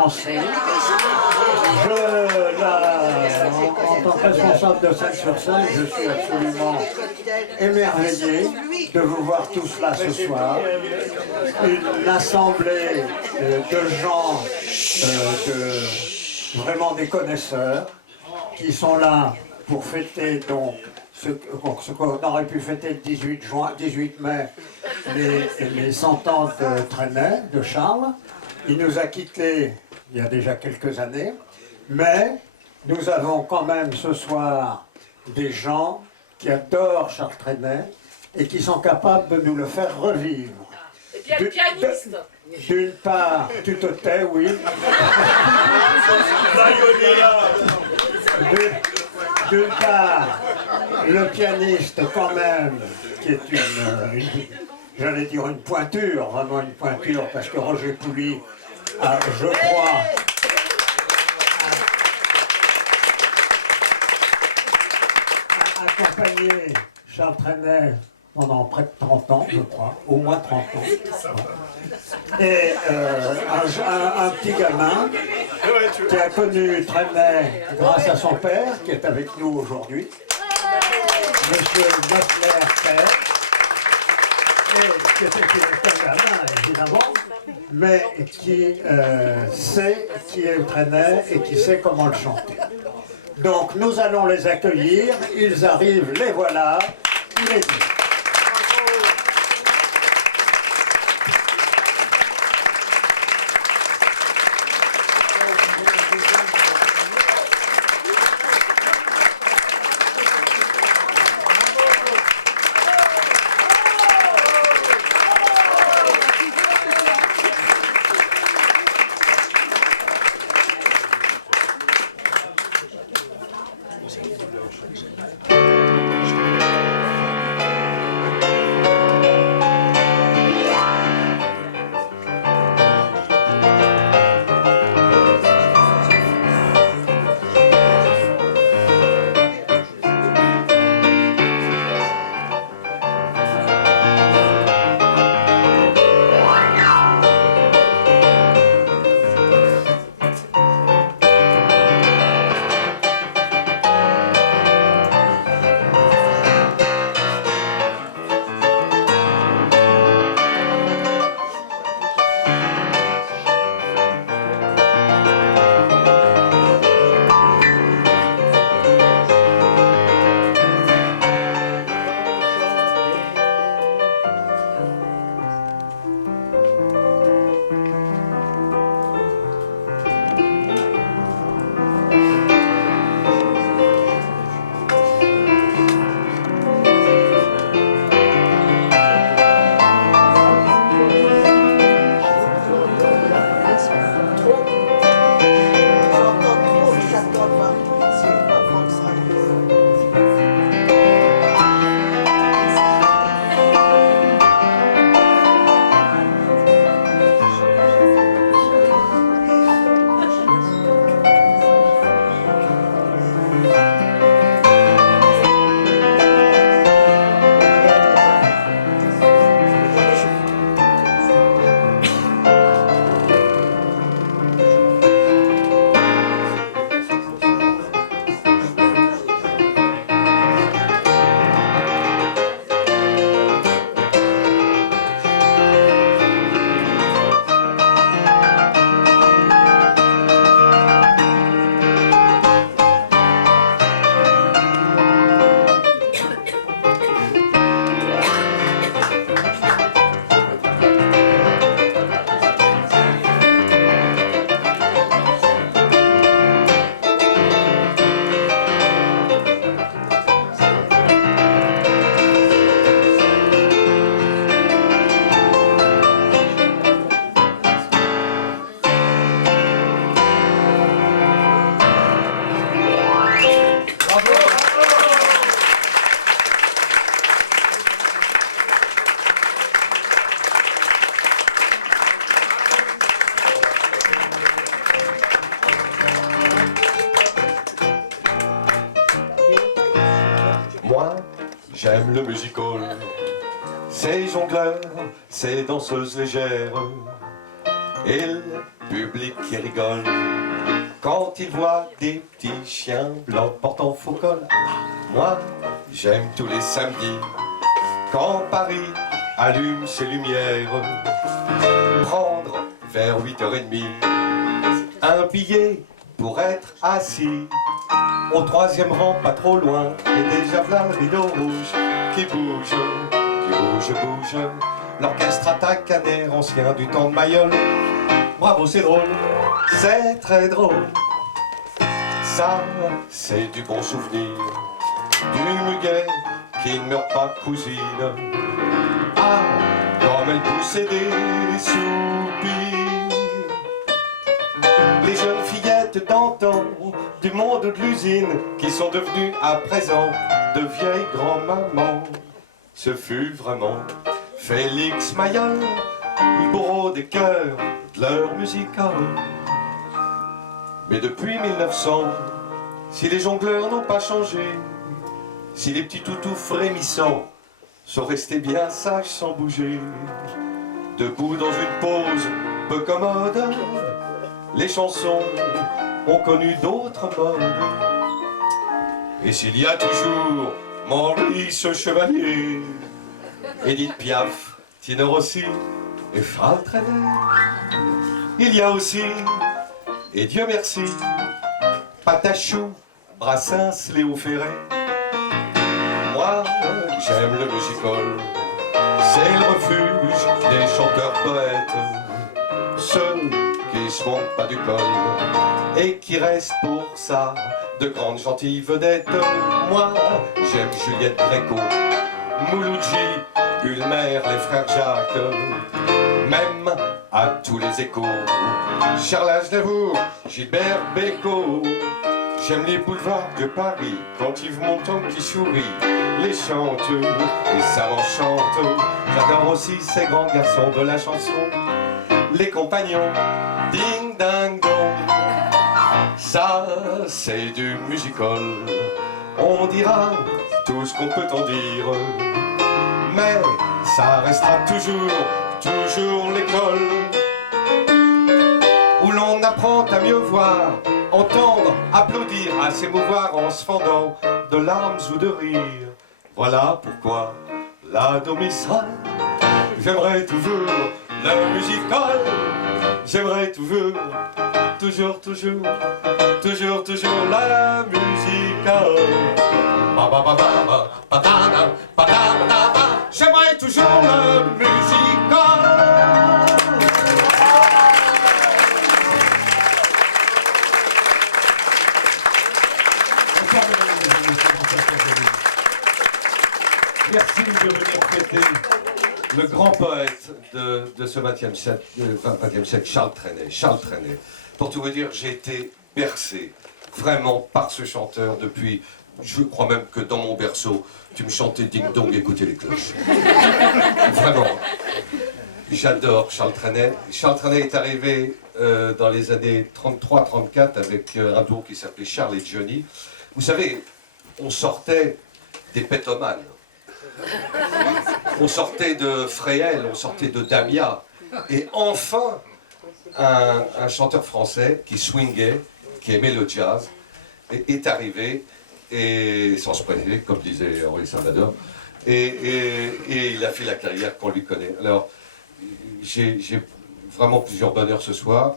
commencer. En tant que responsable de Seine-sur-Seine, je suis absolument émerveillé de vous voir tous là ce soir. Une assemblée de gens, vraiment des connaisseurs, qui sont là pour fêter donc ce qu'on aurait pu fêter le 18 mai, les 100 ans de Trenet, de Charles. Il nous a quittés il y a déjà quelques années, mais nous avons quand même ce soir des gens qui adorent Charles Trenet et qui sont capables de nous le faire revivre. Et puis il y a le pianiste. D'une part, tu te tais, oui. D'une part, le pianiste quand même, qui est j'allais dire une pointure, vraiment une pointure, parce que Roger Pouli a, je crois, accompagné Charles Trenet pendant près de 30 ans, je crois, au moins 30 ans. Et un petit gamin qui a connu Trenet grâce à son père, qui est avec nous aujourd'hui, Monsieur Noffler Père, qui était un gamin, évidemment, mais qui sait qui est Trenet et qui sait comment le chanter. Donc nous allons les accueillir, ils arrivent, les voilà, il est dit. J'aime le musical, ces jongleurs, ces danseuses légères. Ils public qui rigole quand il voit des petits chiens blancs portant faux col. Moi, j'aime tous les samedis quand Paris allume ses lumières, prendre vers 8h30 un billet pour être assis au 3e rang, pas trop loin, et déjà v'là le rideau rouge qui bouge, bouge. L'orchestre attaque un air ancien du temps de Mayol. Bravo, c'est drôle, c'est très drôle. Ça, c'est du bon souvenir, du muguet qui ne meurt pas cousine. Ah, comme elle poussait des soupirs. Les jeunes fillettes d'antan, du monde de l'usine, qui sont devenues à présent de vieilles grand-mamans. Ce fut vraiment Félix Mayol, le bourreau des cœurs de leur musical. Mais depuis 1900, si les jongleurs n'ont pas changé, si les petits toutous frémissants sont restés bien sages sans bouger, debout dans une pause peu commode, les chansons ont connu d'autres modes. Et s'il y a toujours Maurice Chevalier, Édith Piaf, Tino Rossi et Charles Trenet, il y a aussi, et Dieu merci, Patachou, Brassens, Léo Ferré. Moi, j'aime le musical, c'est le refuge des chanteurs poètes, ceux qui se montent pas du col et qui restent pour ça de grandes gentilles vedettes. Moi, j'aime Juliette Gréco, Mouloudji, Ulmer, les frères Jacques, même à tous les échos, Charles Aznavour, Gilbert Bécaud. J'aime les boulevards de Paris, quand Yves Montand qui sourit, les chanteux, et ça m'enchante. J'adore aussi ces grands garçons de la chanson, les compagnons, ding ding dong. Ça, c'est du musical, on dira tout ce qu'on peut en dire, mais ça restera toujours l'école, où l'on apprend à mieux voir, entendre, applaudir, à s'émouvoir en se fendant de larmes ou de rire. Voilà pourquoi la domicile, j'aimerais toujours le musical, j'aimerais toujours la musicale. J'aimerais toujours le musical. Merci de venir fêter le grand poète de ce 20e siècle, Charles Trenet. Charles Trenet. Pour tout vous dire, j'ai été bercé vraiment par ce chanteur depuis, je crois même que dans mon berceau, tu me chantais Ding Dong, écoutez les cloches. Vraiment. J'adore Charles Trenet. Charles Trenet est arrivé dans les années 33-34 avec un duo qui s'appelait Charles et Johnny. Vous savez, on sortait des pétomanes. On sortait de Fréhel, on sortait de Damia. Et enfin, un chanteur français qui swingait, qui aimait le jazz, est arrivé, et sans se préciser, comme disait Henri Salvador, et il a fait la carrière qu'on lui connaît. Alors, j'ai vraiment plusieurs bonheurs ce soir.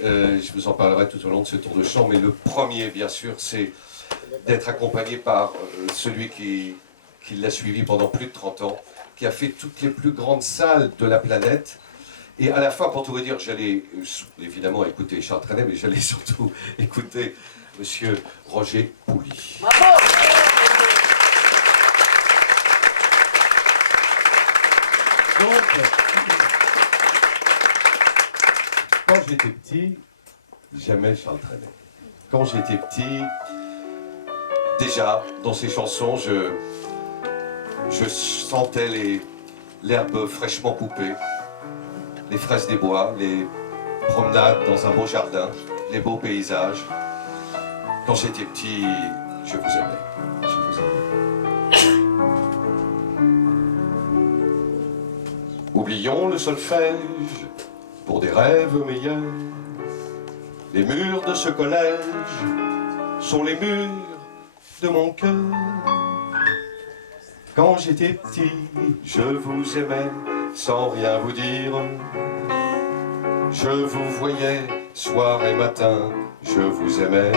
Je vous en parlerai tout au long de ce tour de chant, mais le premier, bien sûr, c'est d'être accompagné par celui qui l'a suivi pendant plus de 30 ans, qui a fait toutes les plus grandes salles de la planète. Et à la fin, pour tout vous dire, j'allais évidemment écouter Charles Trenet, mais j'allais surtout écouter Monsieur Roger Pouli. Bravo. Donc, quand j'étais petit, j'aimais Charles Trenet. Quand j'étais petit, déjà, dans ses chansons, je sentais l'herbe fraîchement coupée, les fraises des bois, les promenades dans un beau jardin, les beaux paysages. Quand j'étais petit, je vous aimais. Je vous aimais. Oublions le solfège pour des rêves meilleurs. Les murs de ce collège sont les murs de mon cœur. Quand j'étais petit, je vous aimais sans rien vous dire. Je vous voyais soir et matin, je vous aimais.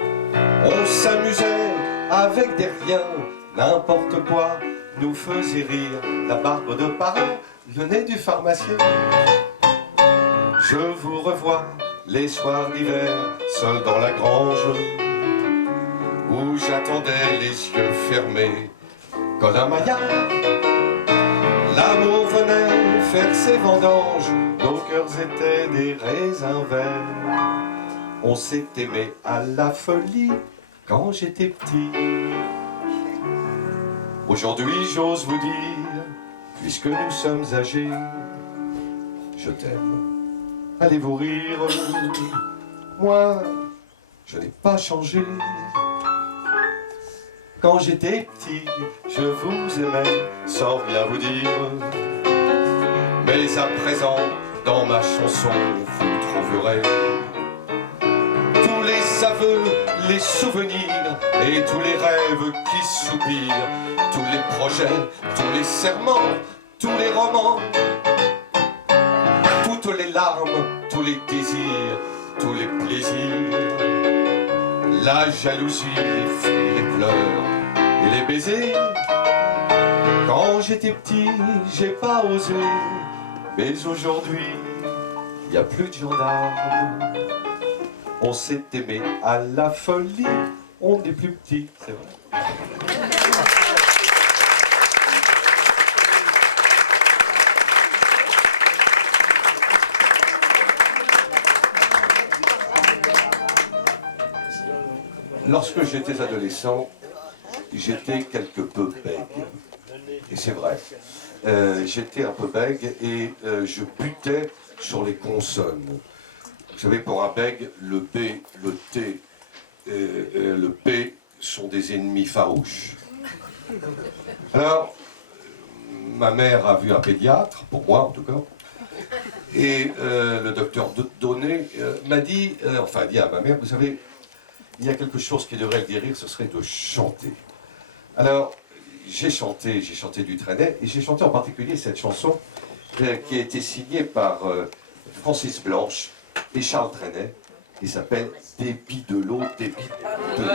On s'amusait avec des riens, n'importe quoi nous faisait rire. La barbe de parrain, le nez du pharmacien. Je vous revois les soirs d'hiver, seul dans la grange, où j'attendais les yeux fermés, comme un maillard. L'amour venait faire ses vendanges, nos cœurs étaient des raisins verts. On s'est aimé à la folie quand j'étais petit. Aujourd'hui j'ose vous dire, puisque nous sommes âgés, je t'aime. Allez vous rire, moi je n'ai pas changé. Quand j'étais petit, je vous aimais sans rien vous dire. Mais à présent, dans ma chanson, vous trouverez tous les aveux, les souvenirs et tous les rêves qui soupirent, tous les projets, tous les serments, tous les romans, toutes les larmes, tous les désirs, tous les plaisirs, la jalousie, les fruits, les pleurs et les baisers. Quand j'étais petit, j'ai pas osé, mais aujourd'hui, il n'y a plus de gendarmes. On s'est aimé à la folie, on n'est plus petit, c'est vrai. Lorsque j'étais adolescent, j'étais quelque peu bègue. Et c'est vrai. J'étais un peu bègue et je butais sur les consonnes. Vous savez, pour un bègue, le B, le T et le P sont des ennemis farouches. Alors, ma mère a vu un pédiatre, pour moi en tout cas, et le docteur Donné m'a dit, enfin dit à ma mère, vous savez, il y a quelque chose qui devrait le guérir, ce serait de chanter. Alors, j'ai chanté du Trenet, et j'ai chanté en particulier cette chanson qui a été signée par Francis Blanche et Charles Trenet, qui s'appelle « Débit de l'eau, débit de l'eau ».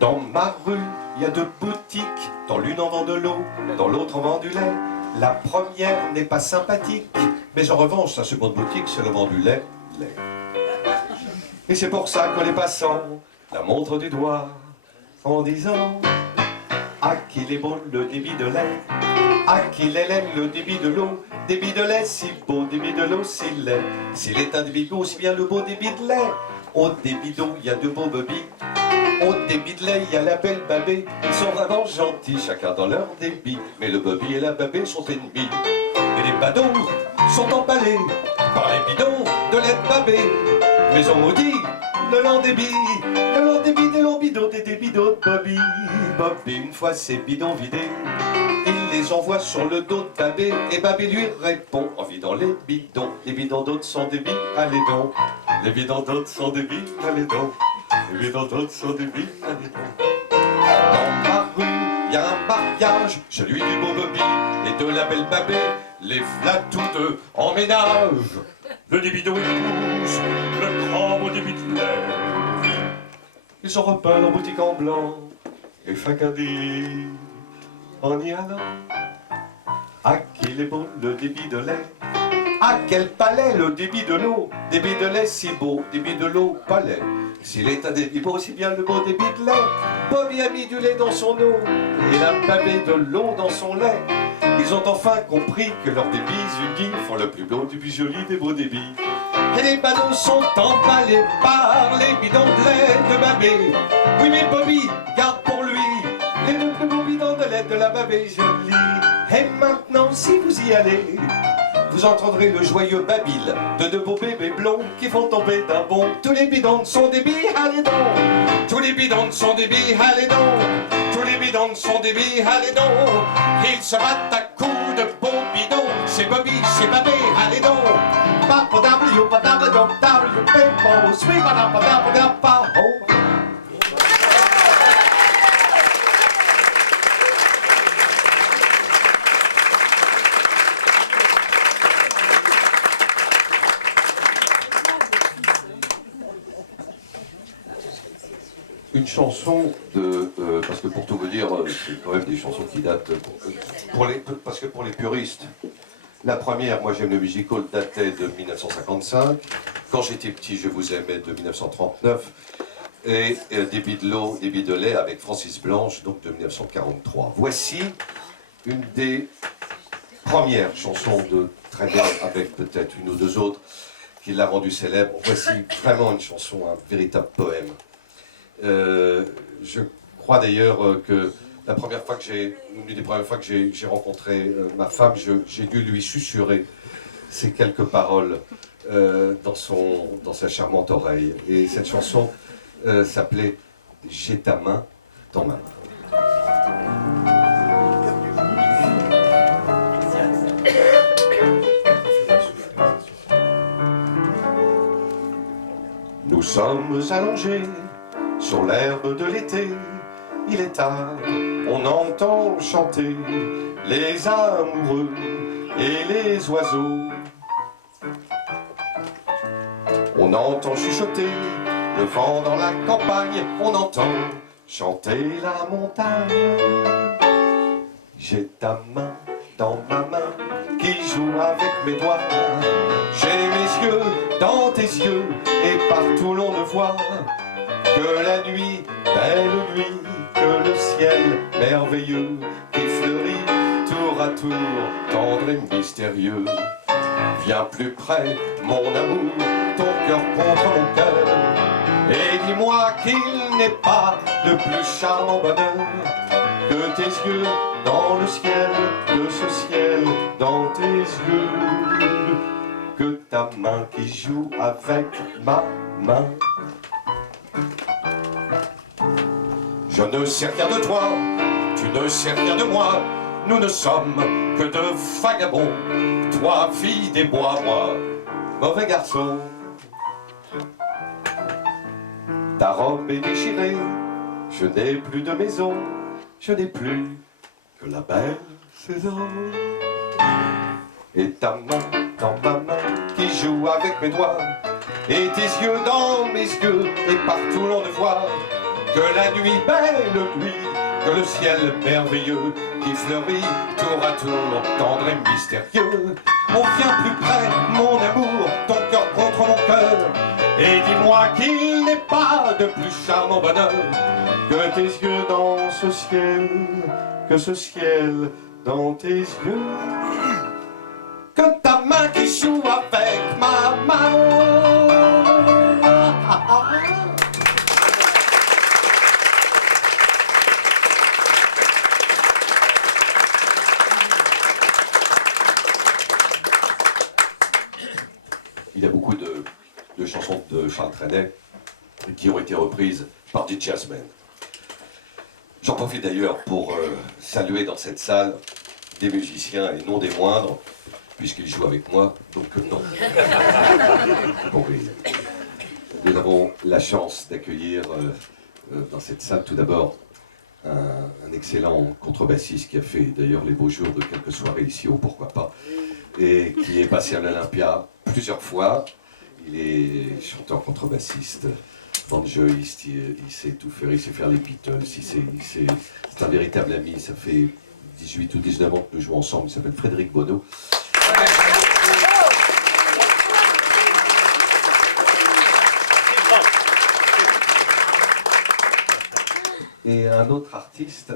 Dans ma rue, il y a deux boutiques, dans l'une on vend de l'eau, dans l'autre on vend du lait. La première n'est pas sympathique, mais en revanche, la seconde boutique, c'est le vend du lait. Et c'est pour ça que les passants la montrent du doigt, en disant « Ah qu'il est beau le débit de lait, ah qu'il est laid le débit de l'eau, débit de lait si beau, débit de l'eau si laid. S'il est un débit d'eau, aussi bien le beau débit de lait. Au débit d'eau, il y a deux beaux bobis. Au débit de lait, il y a la belle babée. Ils sont vraiment gentils, chacun dans leur débit. Mais le bobby et la babée sont ennemis. Et les badauds sont emballés par les bidons de lait de babée. Mais on maudit le long débit des longs bidons, des bidons de bobby. Bobby, une fois ces bidons vidés, il les envoie sur le dos de babé. Et babé lui répond en vidant les bidons. Les bidons d'autres sont des billes, allez donc. Les bidons d'autres sont des billes, allez donc. Les bidons d'autres sont des billes, allez donc. Dans ma rue, il y a un mariage, celui du beau Bobby et de la belle babée. Les v'là tous deux en ménage. Le débidon épouse le grand beau débit de lait. Ils sont repeints en boutique en blanc et facadis en y allant. Ah qu'il est beau le débit de lait. Ah quel palais le débit de l'eau. Débit de lait si beau, débit de l'eau palais. S'il est un débit beau, aussi bien le beau débit de lait. Bobby a mis du lait dans son eau et la babée de l'eau dans son lait. Ils ont enfin compris que leurs débits unis font le plus beau du plus joli des beaux débits. Et les badauds sont emballés par les bidons de lait de babé. Oui mais Bobby garde pour lui les deux plus beaux bidons de lait de la babé jolie. Et maintenant si vous y allez, vous vous entendrez le joyeux babil de deux beaux bébés blonds qui font tomber d'un bond. Tous les bidons sont des bihalédons. Tous les bidons sont des bihalédons. Tous les bidons sont des bihalédons. Ils se battent à coups de bons bidons. C'est Bobby, c'est Babé, halédon. Une chanson de... parce que pour tout vous dire, c'est quand même des chansons qui datent... parce que pour les puristes, la première, moi j'aime le musical, datait de 1955. Quand j'étais petit, je vous aimais de 1939. Et des Bidelots, des Bidelets avec Francis Blanche, donc de 1943. Voici une des premières chansons de Trenet, avec peut-être une ou deux autres, qui l'a rendue célèbre. Voici vraiment une chanson, un véritable poème. Je crois d'ailleurs que la première fois que une des premières fois que j'ai rencontré ma femme, j'ai dû lui susurrer ces quelques paroles dans sa charmante oreille. Et cette chanson s'appelait « J'ai ta main dans ma main ». Nous sommes allongés sur l'herbe de l'été, il est tard, on entend chanter les amoureux et les oiseaux. On entend chuchoter le vent dans la campagne, on entend chanter la montagne. J'ai ta main dans ma main qui joue avec mes doigts. J'ai mes yeux dans tes yeux et partout l'on ne voit que la nuit, belle nuit, que le ciel merveilleux qui fleurit tour à tour, tendre et mystérieux. Viens plus près, mon amour, ton cœur contre mon cœur, et dis-moi qu'il n'est pas de plus charmant bonheur que tes yeux dans le ciel, que ce ciel dans tes yeux, que ta main qui joue avec ma main. Je ne sais rien de toi, tu ne sais rien de moi, nous ne sommes que deux vagabonds, toi fille des bois, moi mauvais garçon. Ta robe est déchirée, je n'ai plus de maison, je n'ai plus que la belle saison. Et ta main dans ma main qui joue avec mes doigts, et tes yeux dans mes yeux, et partout l'on ne voit que la nuit, belle nuit, que le ciel merveilleux qui fleurit tour à tour, tendre et mystérieux. On vient plus près, mon amour, ton cœur contre mon cœur, et dis-moi qu'il n'est pas de plus charmant bonheur que tes yeux dans ce ciel, que ce ciel dans tes yeux, que ta main qui joue avec ma main. Il y a beaucoup de chansons de Charles Trenet qui ont été reprises par des jazzmen. J'en profite d'ailleurs pour saluer dans cette salle des musiciens et non des moindres, puisqu'ils jouent avec moi, donc non. Bon, oui. Nous avons la chance d'accueillir dans cette salle tout d'abord un excellent contrebassiste qui a fait d'ailleurs les beaux jours de quelques soirées ici au Pourquoi Pas, et qui est passé à l'Olympia plusieurs fois. Il est chanteur contrebassiste, banjoïste, il sait tout faire, il sait faire les Beatles, c'est un véritable ami, ça fait 18 ou 19 ans que nous jouons ensemble, il s'appelle Frédéric Bonneau. Et un autre artiste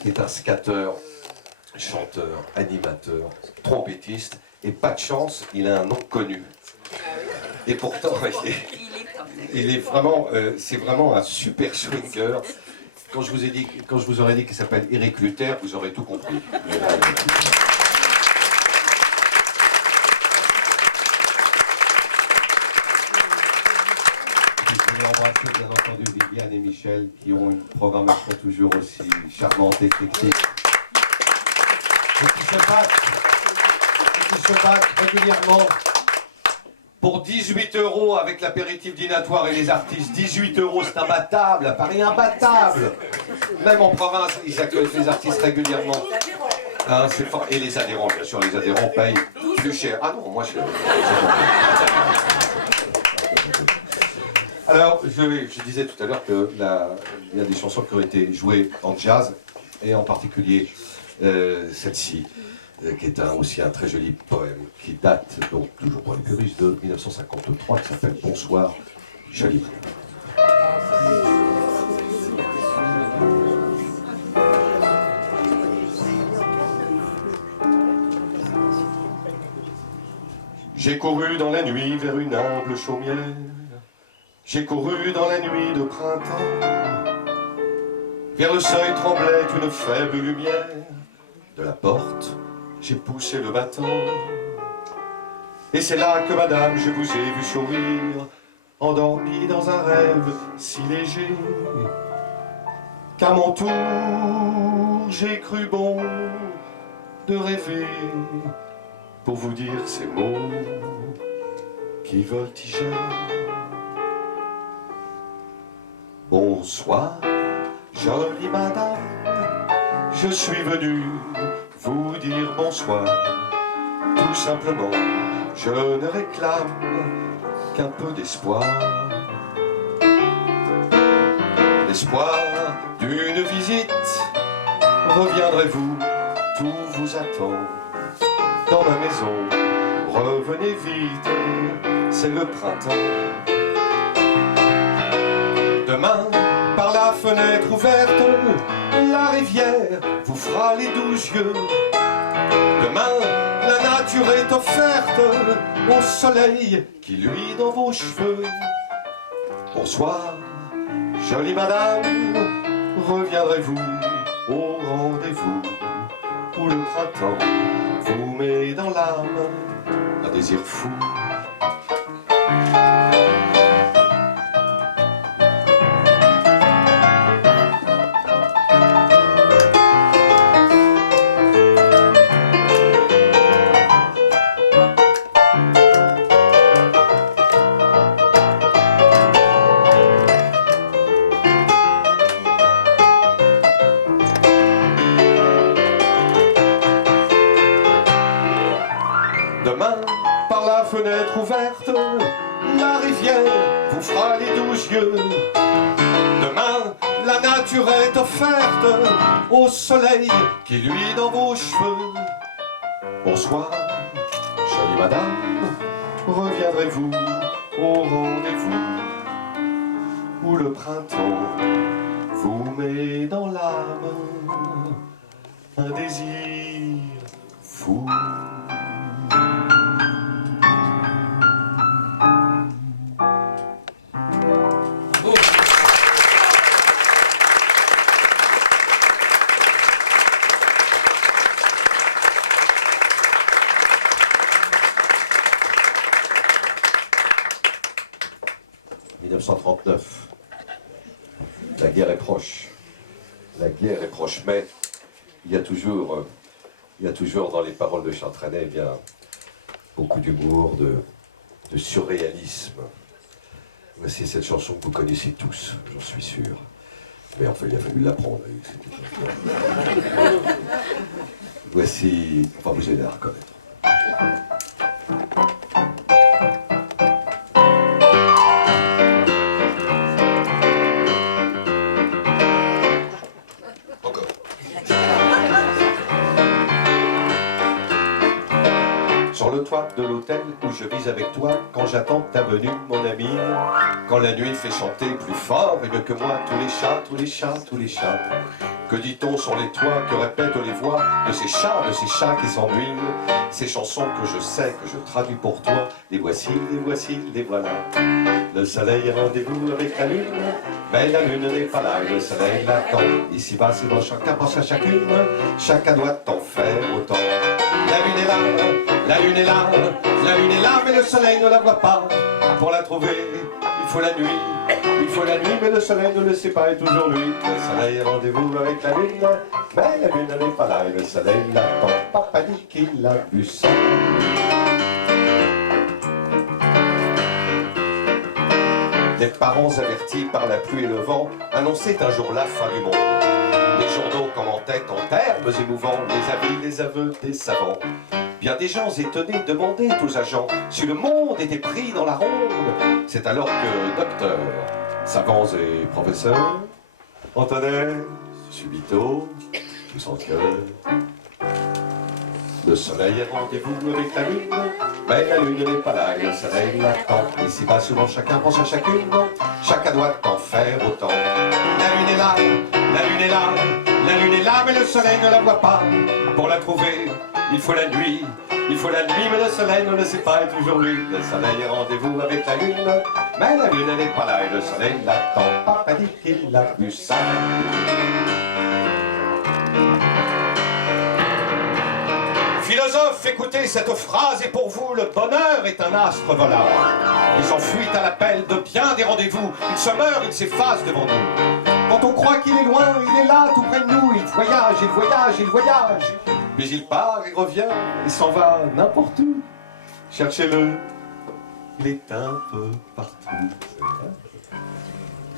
qui est un scatteur, chanteur, animateur, trompettiste, et pas de chance, il a un nom connu. Et pourtant, il est vraiment, c'est vraiment un super swinger. Quand je vous aurais dit qu'il s'appelle Eric Luther, vous aurez tout compris. Et embrasser bien entendu Viviane et Michel qui ont une programmation toujours aussi charmante et éclectique. Et qui se battent régulièrement pour 18 € avec l'apéritif dînatoire et les artistes. 18 €, c'est imbattable, à Paris, imbattable. Même en province, ils accueillent les artistes régulièrement. Hein, c'est fort. Et les adhérents, bien sûr, les adhérents payent plus cher. Ah non, moi je... Alors, je disais tout à l'heure qu'il y a des chansons qui ont été jouées en jazz, et en particulier celle-ci, qui est aussi un très joli poème, qui date, donc toujours pour les puristes, de 1953, qui s'appelle « Bonsoir, joli ». J'ai couru dans la nuit vers une humble chaumière. J'ai couru dans la nuit de printemps. Vers le seuil tremblait une faible lumière. De la porte, j'ai poussé le battant. Et c'est là que, madame, je vous ai vu sourire, endormie dans un rêve si léger, qu'à mon tour, j'ai cru bon de rêver pour vous dire ces mots qui voltigèrent. Bonsoir, jolie madame, je suis venu vous dire bonsoir. Tout simplement, je ne réclame qu'un peu d'espoir. L'espoir d'une visite, reviendrez-vous, tout vous attend. Dans ma maison, revenez vite, c'est le printemps. Demain, par la fenêtre ouverte, la rivière vous fera les 12 yeux. Demain, la nature est offerte au soleil qui luit dans vos cheveux. Bonsoir, jolie madame, reviendrez-vous au rendez-vous où le printemps vous met dans l'âme un désir fou. Demain, par la fenêtre ouverte, la rivière vous fera les 12 yeux. Demain, la nature est offerte au soleil qui luit dans vos cheveux. Bonsoir, jolie madame, reviendrez-vous au rendez-vous où le printemps vous met dans l'âme un désir fou. La guerre est proche. La guerre est proche, mais il y a toujours dans les paroles de Charles Trenet, eh bien, beaucoup d'humour, de surréalisme. Voici cette chanson que vous connaissez tous, j'en suis sûr. Mais enfin, il a fallu l'apprendre. Voici, enfin, vous allez la reconnaître. Sur le toit de l'hôtel où je vis avec toi, quand j'attends ta venue, mon ami, quand la nuit fait chanter plus fort et mieux que moi tous les chats, tous les chats, tous les chats. Que dit-on sur les toits, que répètent les voix de ces chats qui s'ennuient, ces chansons que je sais, que je traduis pour toi, les voici, les voilà. Le soleil est rendez-vous avec la lune, mais la lune n'est pas là et le soleil l'attend. Ici-bas, c'est bon, chacun pense à chacune, chacun doit en faire autant. La lune est là, la lune est là, la lune est là, mais le soleil ne la voit pas. Pour la trouver, il faut la nuit, il faut la nuit, mais le soleil ne le sait pas et toujours lui. Le soleil est rendez-vous avec la lune, mais la lune n'est pas là et le soleil l'attend. Papa dit qu'il a vu ça. Les parents avertis par la pluie et le vent annonçaient un jour la fin du monde. Les journaux commentaient en termes émouvants les avis, les aveux des savants. Bien des gens étonnés demandaient aux agents si le monde était pris dans la ronde. C'est alors que docteurs, savants et professeurs entonnaient subito tous en cœur. Le soleil est rendez-vous avec la lune, mais la lune n'est pas là et le soleil l'attend. Ici-bas, souvent chacun pense à chacune, chacun doit en faire autant. La lune est là, la lune est là, la lune est là, mais le soleil ne la voit pas. Pour la trouver, il faut la nuit, il faut la nuit, mais le soleil ne le sait pas et toujours lui. Le soleil est rendez-vous avec la lune, mais la lune n'est pas là et le soleil l'attend. Papa dit qu'il a vu ça. Philosophe, écoutez cette phrase et pour vous, le bonheur est un astre volant. Il s'enfuit à l'appel de bien des rendez-vous. Il se meurt, il s'efface devant nous. Quand on croit qu'il est loin, il est là, tout près de nous. Il voyage, il voyage, il voyage. Puis il part, il revient, il s'en va n'importe où. Cherchez-le, il est un peu partout.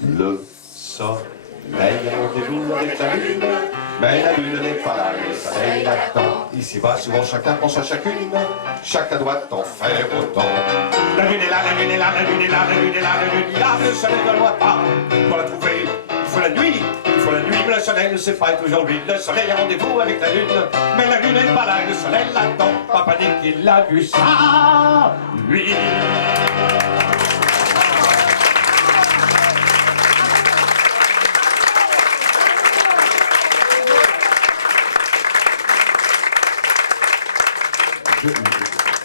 Le soleil est rendez-vous avec la lune, mais la lune n'est pas là, le soleil l'attend. Ici-bas, souvent chacun pense à chacune, chacun doit en faire autant. La lune est là, la lune est là, la lune est là, la lune est là, la lune est là, le soleil ne le voit pas. Pour la trouver, il faut la nuit, il faut la nuit, mais le soleil ne sait pas et toujours lui. Le soleil a rendez-vous avec la lune, mais la lune n'est pas là, le soleil l'attend. Papa dit qu'il a vu ça, lui.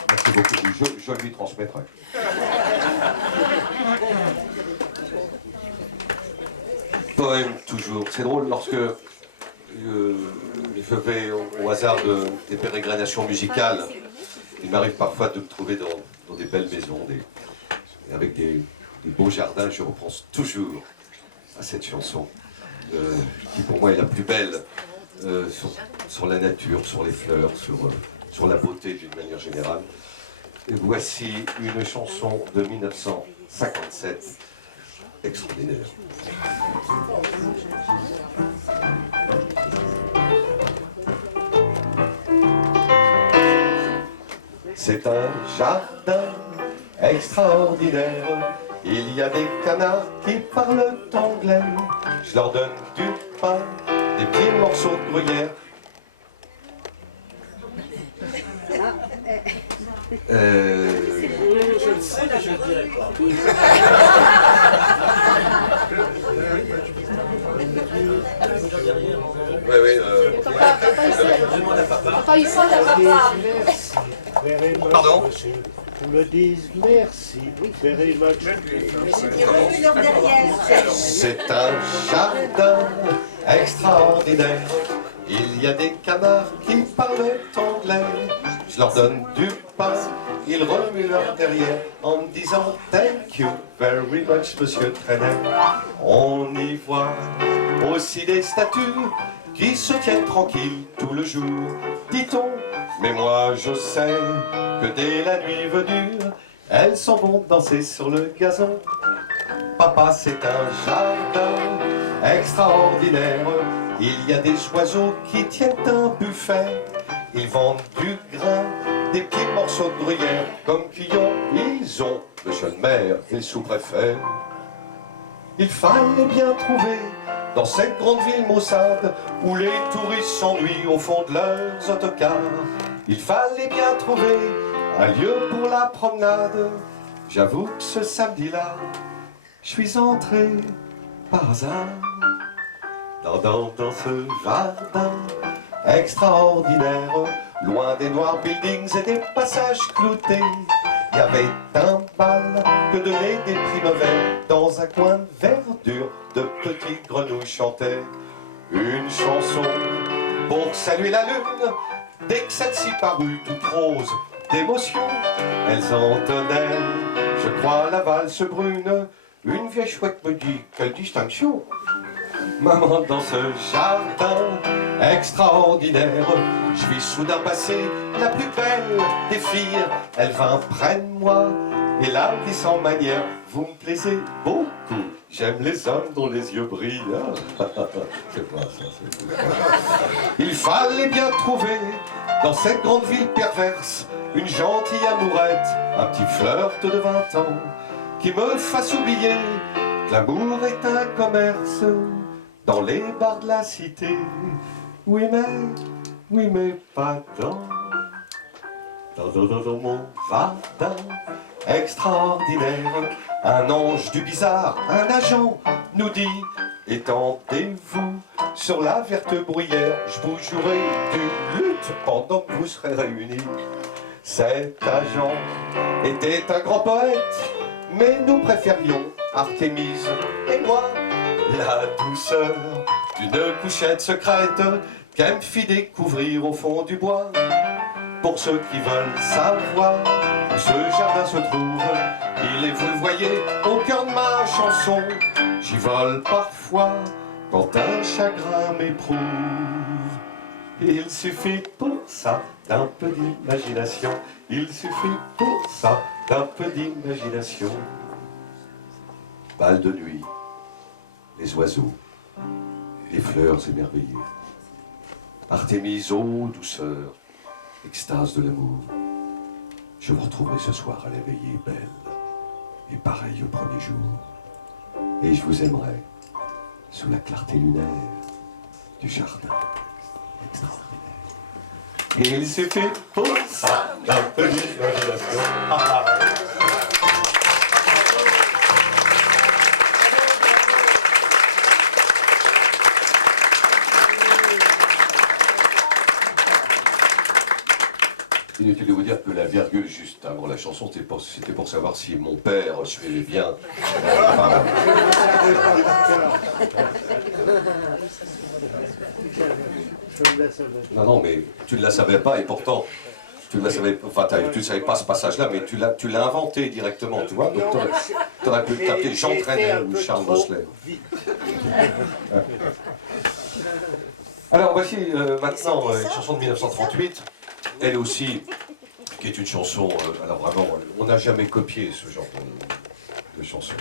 Merci beaucoup, je lui transmettrai. Poème toujours. C'est drôle lorsque je vais au hasard des pérégrinations musicales, il m'arrive parfois de me trouver dans des belles maisons, avec des beaux jardins. Je repense toujours à cette chanson, qui pour moi est la plus belle sur la nature, sur les fleurs, sur la beauté d'une manière générale. Et voici une chanson de 1957, extraordinaire. C'est un jardin extraordinaire. Il y a des canards qui parlent anglais. Je leur donne du pain, des petits morceaux de gruyère. Je le sais, mais je ne le dirai pas. Quand il faut, t'as papa. Pardon? On me dise merci, very much. C'est un jardin extraordinaire. Il y a des canards qui parlent anglais. Je leur donne du pain, ils remuent leur derrière en me disant thank you very much, monsieur Trenet. On y voit aussi des statues qui se tiennent tranquilles tout le jour, dit-on. Mais moi je sais que dès la nuit venue, elles s'en vont danser sur le gazon. Papa, c'est un jardin extraordinaire. Il y a des oiseaux qui tiennent un buffet. Ils vendent du grain, des petits morceaux de gruyère. Comme clients, ils ont monsieur le maire et sous-préfet. Il fallait bien trouver dans cette grande ville maussade où les touristes s'ennuient au fond de leurs autocars. Il fallait bien trouver un lieu pour la promenade. J'avoue que ce samedi-là, je suis entré par hasard dans ce jardin extraordinaire, loin des noirs buildings et des passages cloutés. Il y avait un bal que donnaient des primevères. Dans un coin de verdure, de petites grenouilles chantaient une chanson pour saluer la lune. Dès que celle-ci parut toute rose d'émotion, elles entonnaient, je crois, la valse brune. Une vieille chouette me dit, quelle distinction! Maman, dans ce jardin extraordinaire, je vis soudain passer la plus belle des filles. Elle vint près de moi et la dit sans manière, vous me plaisez beaucoup. J'aime les hommes dont les yeux brillent. C'est pas ça, c'est pas. Il fallait bien trouver dans cette grande ville perverse une gentille amourette, un petit flirt de 20 ans qui me fasse oublier que l'amour est un commerce dans les bars de la cité. Oui mais pas dans mon jardin extraordinaire. Un ange du bizarre, un agent nous dit, étendez-vous sur la verte bruyère, je vous jouerai du luth pendant que vous serez réunis. Cet agent était un grand poète, mais nous préférions Artémise et moi. La douceur d'une couchette secrète qu'elle me fit découvrir au fond du bois. Pour ceux qui veulent savoir où ce jardin se trouve, il est, vous le voyez, au cœur de ma chanson. J'y vole parfois quand un chagrin m'éprouve. Il suffit pour ça d'un peu d'imagination. Il suffit pour ça d'un peu d'imagination. Bal de nuit, les oiseaux, les fleurs émerveillées. Artémise, ô douceur, extase de l'amour. Je vous retrouverai ce soir à la veillée belle et pareille au premier jour. Et je vous aimerai sous la clarté lunaire du jardin extraordinaire. Et il suffit pour ça d'un peu d'imagination. Inutile de vous dire que la virgule juste avant la chanson, c'était pour savoir si mon père suivait bien. Non, mais tu ne la savais pas et pourtant, tu ne la savais, enfin, tu ne savais pas ce passage-là, mais tu l'as inventé directement, tu vois. Donc tu aurais pu t'appeler Jean Trenet ou Charles Mosley. Alors voici maintenant une chanson de 1938. Elle aussi, qui est une chanson, alors vraiment, on n'a jamais copié ce genre de chanson.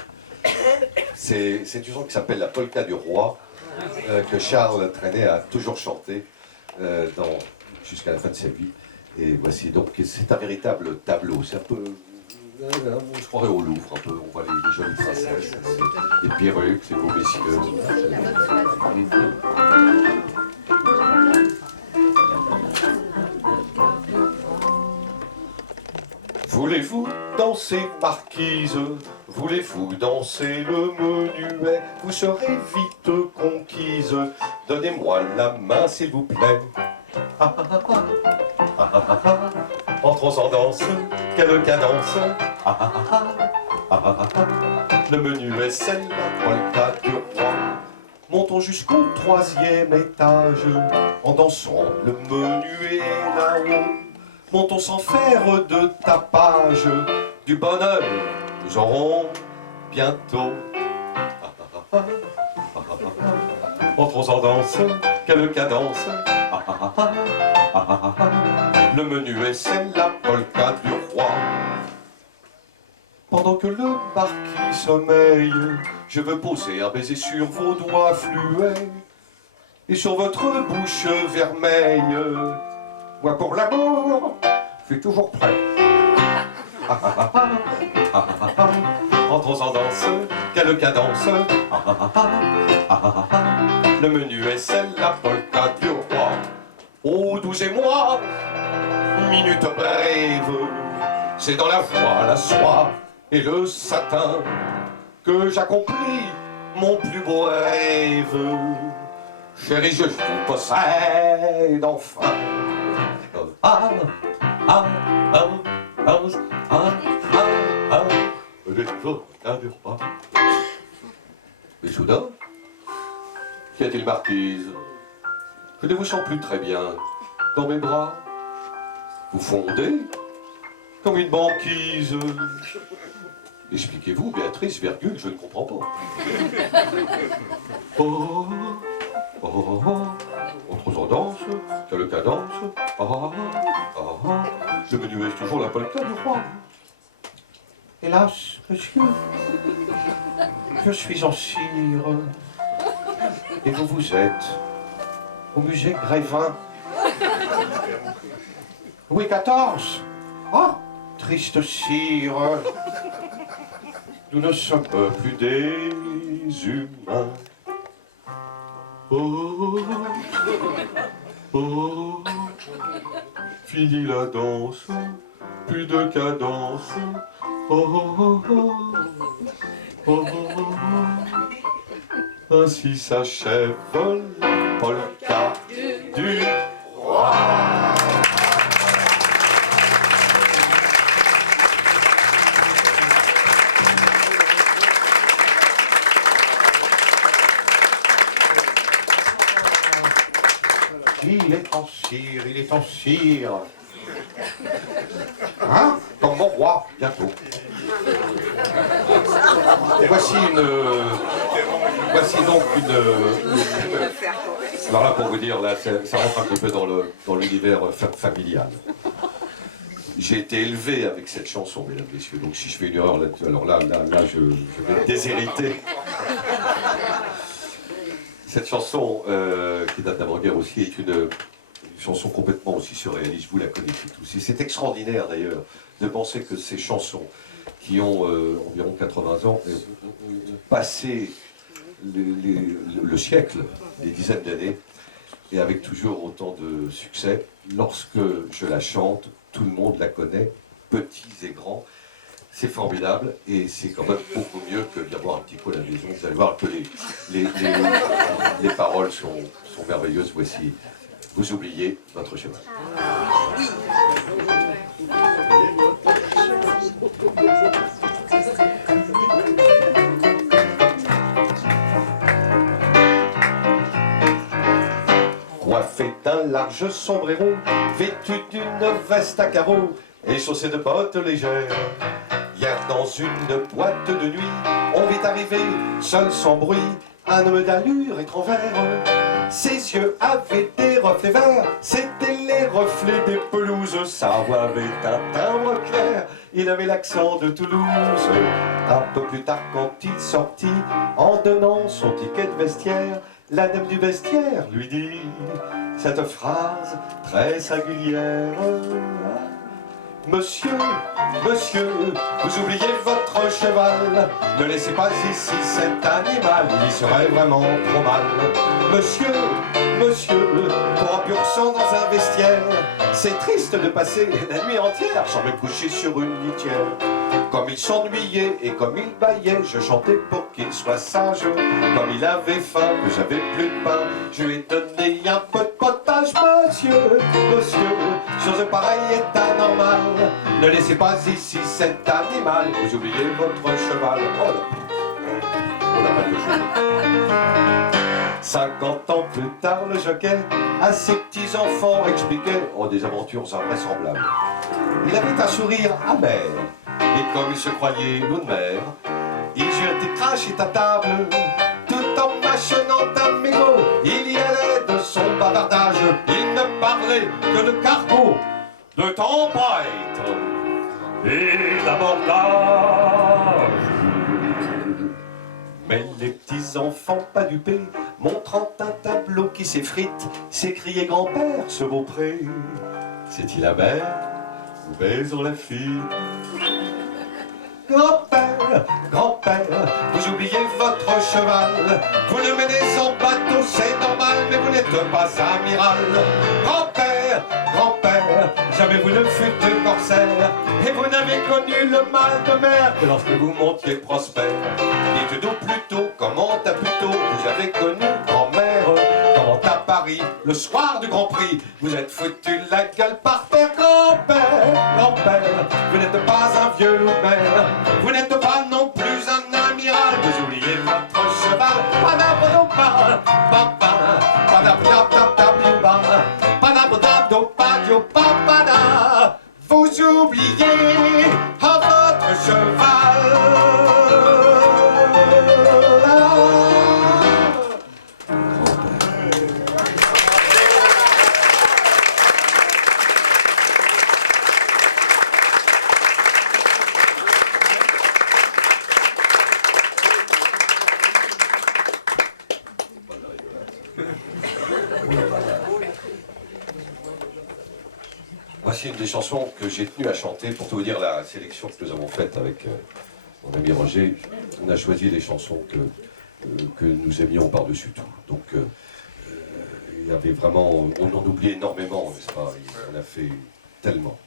C'est une chanson qui s'appelle La Polka du Roi, que Charles Trenet a toujours chanté jusqu'à la fin de sa vie. Et voici, donc c'est un véritable tableau, c'est un peu, je croirais au Louvre, un peu, on voit les jolies princesses, les perruques, les beaux messieurs. Voulez-vous danser, marquise? Voulez-vous danser le menuet? Vous serez vite conquise. Donnez-moi la main, s'il vous plaît. Ah, ah, ah, ah. Ah, ah, ah, ah. Entrons en danse, quelle cadence. Ah, ah, ah, ah, ah, ah, ah. Le menuet, c'est la polka du roi. Montons jusqu'au 3e étage, en dansant le menuet là-haut. Montons sans faire de tapage, du bonheur nous aurons bientôt. Entrons en danse, quelle cadence. Le menuet, c'est la polka du roi. Pendant que le marquis sommeille, je veux poser un baiser sur vos doigts fluets et sur votre bouche vermeille. Moi pour l'amour, je suis toujours prêt. Entrons en danse, quelle cadence. Le menuet, c'est la polka du roi. Oh, 12 et moi, minute brève, c'est dans la voix, la soie et le satin que j'accomplis mon plus beau rêve. Chérie, je vous possède enfin. Ah, ah, ah, ah, ah, ah, le polka du roi. Et soudain, qu'y a-t-il, marquise? Je ne vous sens plus très bien dans mes bras. Vous fondez comme une banquise. Expliquez-vous, Béatrice, virgule, je ne comprends pas. Oh, oh, oh, oh. Entre en danse, t'as le cadence. Ah, ah, ah. Le menuet est toujours la polka du roi. Hélas, monsieur, je suis en cire. Et vous êtes au musée Grévin. Louis XIV. Oh, triste cire. Nous ne sommes plus des humains. Oh, oh, fini la danse, plus de cadence. Oh, oh, oh, oh, oh. Ainsi s'achève la polka du roi. Il est en cire, il est en cire. Hein? Comme mon roi, bientôt. Et voici donc une... Alors là, pour vous dire, là, ça rentre un petit peu dans l'univers familial. J'ai été élevé avec cette chanson, mesdames, messieurs. Donc si je fais une erreur là, alors là, je vais déshériter. Cette chanson, qui date d'avant-guerre aussi, est une chanson complètement aussi surréaliste. Vous la connaissez tous. Et c'est extraordinaire d'ailleurs de penser que ces chansons, qui ont environ 80 ans, ont passé le siècle, des dizaines d'années, et avec toujours autant de succès. Lorsque je la chante, tout le monde la connaît, petits et grands. C'est formidable et c'est quand même beaucoup mieux que d'y avoir un petit peu à la maison. Vous allez voir que les paroles sont merveilleuses. Voici, vous oubliez votre cheval. Oui. Coiffé d'un large sombrero, vêtu d'une veste à carreaux et chaussé de bottes légères. Hier dans une boîte de nuit, on vit arriver, seul sans bruit, un homme d'allure étranvers. Ses yeux avaient des reflets verts, c'étaient les reflets des pelouses. Sa voix avait un timbre clair, il avait l'accent de Toulouse. Un peu plus tard quand il sortit, en donnant son ticket de vestiaire, la dame du vestiaire lui dit cette phrase très singulière. Monsieur, monsieur, vous oubliez votre cheval. Ne laissez pas ici cet animal, il y serait vraiment trop mal. Monsieur, monsieur, pour un pur sang dans un vestiaire, c'est triste de passer la nuit entière sans me coucher sur une litière. Comme il s'ennuyait et comme il bâillait, je chantais pour qu'il soit sage. Comme il avait faim, que j'avais plus de pain, je lui ai donné un peu de potage. Monsieur, monsieur, chose pareille est anormale. Ne laissez pas ici cet animal, vous oubliez votre cheval. Oh là, on n'a pas de cheval. 50 ans plus tard, le jockey à ses petits-enfants expliquait des aventures invraisemblables. Il avait un sourire amer, et comme il se croyait loup de mer, il jetait crash et à table, tout en mâchonnant un mégot. Il y allait de son bavardage, il ne parlait que de cargo, de tempête et d'abordage. Mais les petits-enfants pas dupés, montrant un tableau qui s'effrite, s'écriait grand-père, ce beau pré, c'est-il la mère ou baisons la fille? Grand-père, grand-père, vous oubliez votre cheval. Vous le menez en bateau, c'est normal, mais vous n'êtes pas amiral. Grand-père, grand-père, jamais vous ne fûtes corsaire, et vous n'avez connu le mal de mer que lorsque vous montiez prospère. Dites-nous plutôt comment à plutôt vous avez connu grand-mère. Comment à Paris, le soir du Grand Prix, vous êtes foutu la gueule par terre. Grand-père, grand-père, vous n'êtes pas un vieux loup-père, vous n'êtes pas non plus un amiral, vous oubliez votre cheval. Padabadoppa, papa, padabadabdabdabdouba, padabadabdopadio-papada. Vous oubliez votre cheval. Voici une des chansons que j'ai tenu à chanter. Pour tout vous dire, la sélection que nous avons faite avec mon ami Roger, on a choisi les chansons que nous aimions par-dessus tout. Donc, il y avait vraiment... On en oublie énormément, n'est-ce pas? On a fait tellement.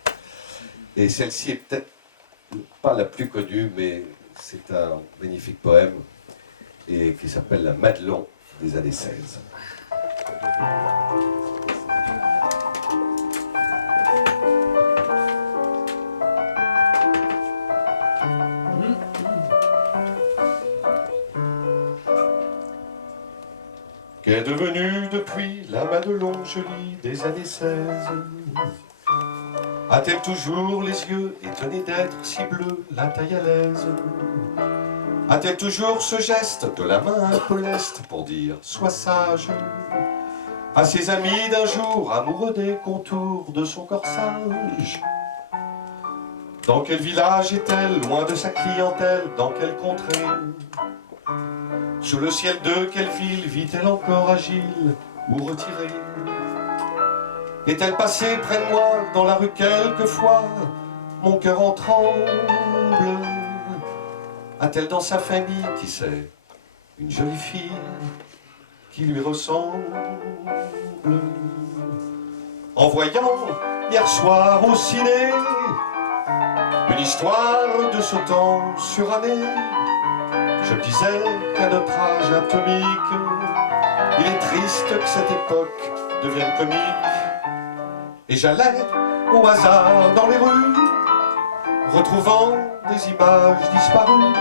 Et celle-ci est peut-être pas la plus connue, mais c'est un magnifique poème et qui s'appelle La Madelon des années 16. Qu'est devenue depuis la Madelon jolie des années 16? A-t-elle toujours les yeux étonnés d'être si bleus, la taille à l'aise? A-t-elle toujours ce geste de la main un peu leste pour dire « sois sage » à ses amis d'un jour, amoureux des contours de son corsage? Dans quel village est-elle, loin de sa clientèle, dans quelle contrée? Sous le ciel de quelle ville vit-elle encore agile ou retirée? Est-elle passée près de moi dans la rue quelquefois? Mon cœur en tremble. A-t-elle dans sa famille, qui sait, une jolie fille qui lui ressemble? En voyant hier soir au ciné une histoire de ce temps suranné, je me disais qu'à notre âge atomique, il est triste que cette époque devienne comique. Et j'allais au hasard dans les rues, retrouvant des images disparues,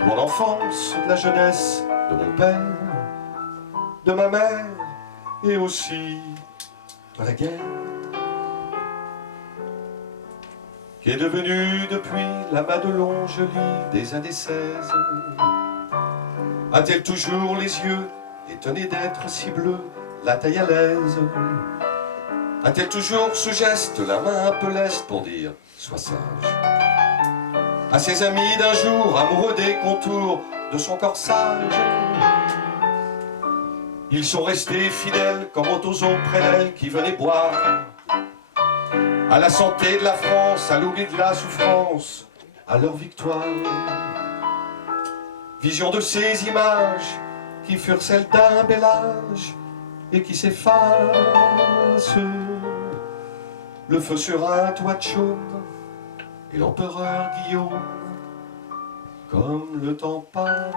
de mon enfance, de la jeunesse, de mon père, de ma mère, et aussi de la guerre. Qui est devenue depuis la Madelon jolie des années 16? A-t-elle toujours les yeux étonnés d'être si bleus, la taille à l'aise? A-t-elle toujours ce geste, la main un peu leste pour dire « sois sage » à ses amis d'un jour, amoureux des contours de son corsage? Ils sont restés fidèles comme aux tauseaux près d'elle qui venaient boire à la santé de la France, à l'oubli de la souffrance, à leur victoire. Vision de ces images qui furent celles d'un bel âge et qui s'effacent. Le feu sur un toit de chaume et l'empereur Guillaume, comme le temps passe.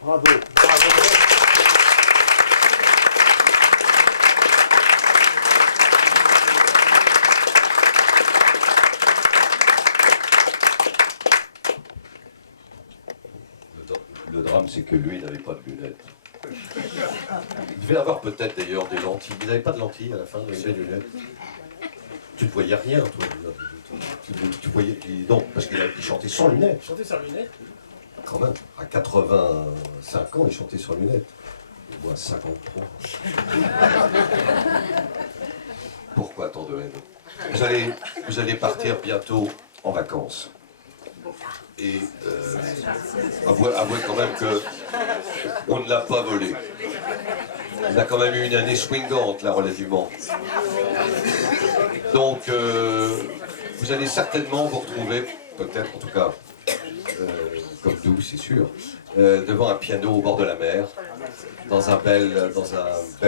Bravo. Le drame, c'est que lui n'avait pas de lunettes. Il devait avoir peut-être d'ailleurs des lentilles. Il n'avait pas de lentilles à la fin, il avait des lunettes. Tu ne voyais rien, toi. Tu voyais. Non, parce qu'il chantait sans lunettes. Chanter sans lunettes? Quand même, à 85 ans, il chantait sans lunettes. Moi, 53. Pourquoi tant de haine? Vous allez partir bientôt en vacances. Et avouez quand même que on ne l'a pas volé. On a quand même eu une année swingante, là, relativement. Donc, vous allez certainement vous retrouver, peut-être en tout cas, comme nous, c'est sûr, devant un piano au bord de la mer, dans un bel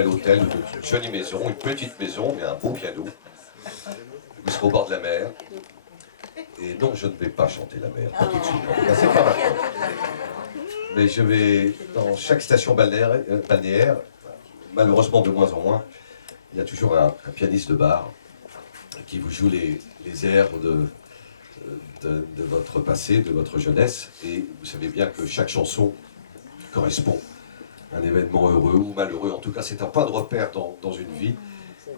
hôtel, une jolie maison, une petite maison, mais un beau piano. Vous serez au bord de la mer. Et donc, je ne vais pas chanter la mer, pas tout de suite. En tout cas, c'est pas maintenant. Mais je vais, dans chaque station balnéaire, malheureusement de moins en moins, il y a toujours un pianiste de bar qui vous joue les airs de votre passé, de votre jeunesse. Et vous savez bien que chaque chanson correspond à un événement heureux ou malheureux. En tout cas, c'est un point de repère dans une vie.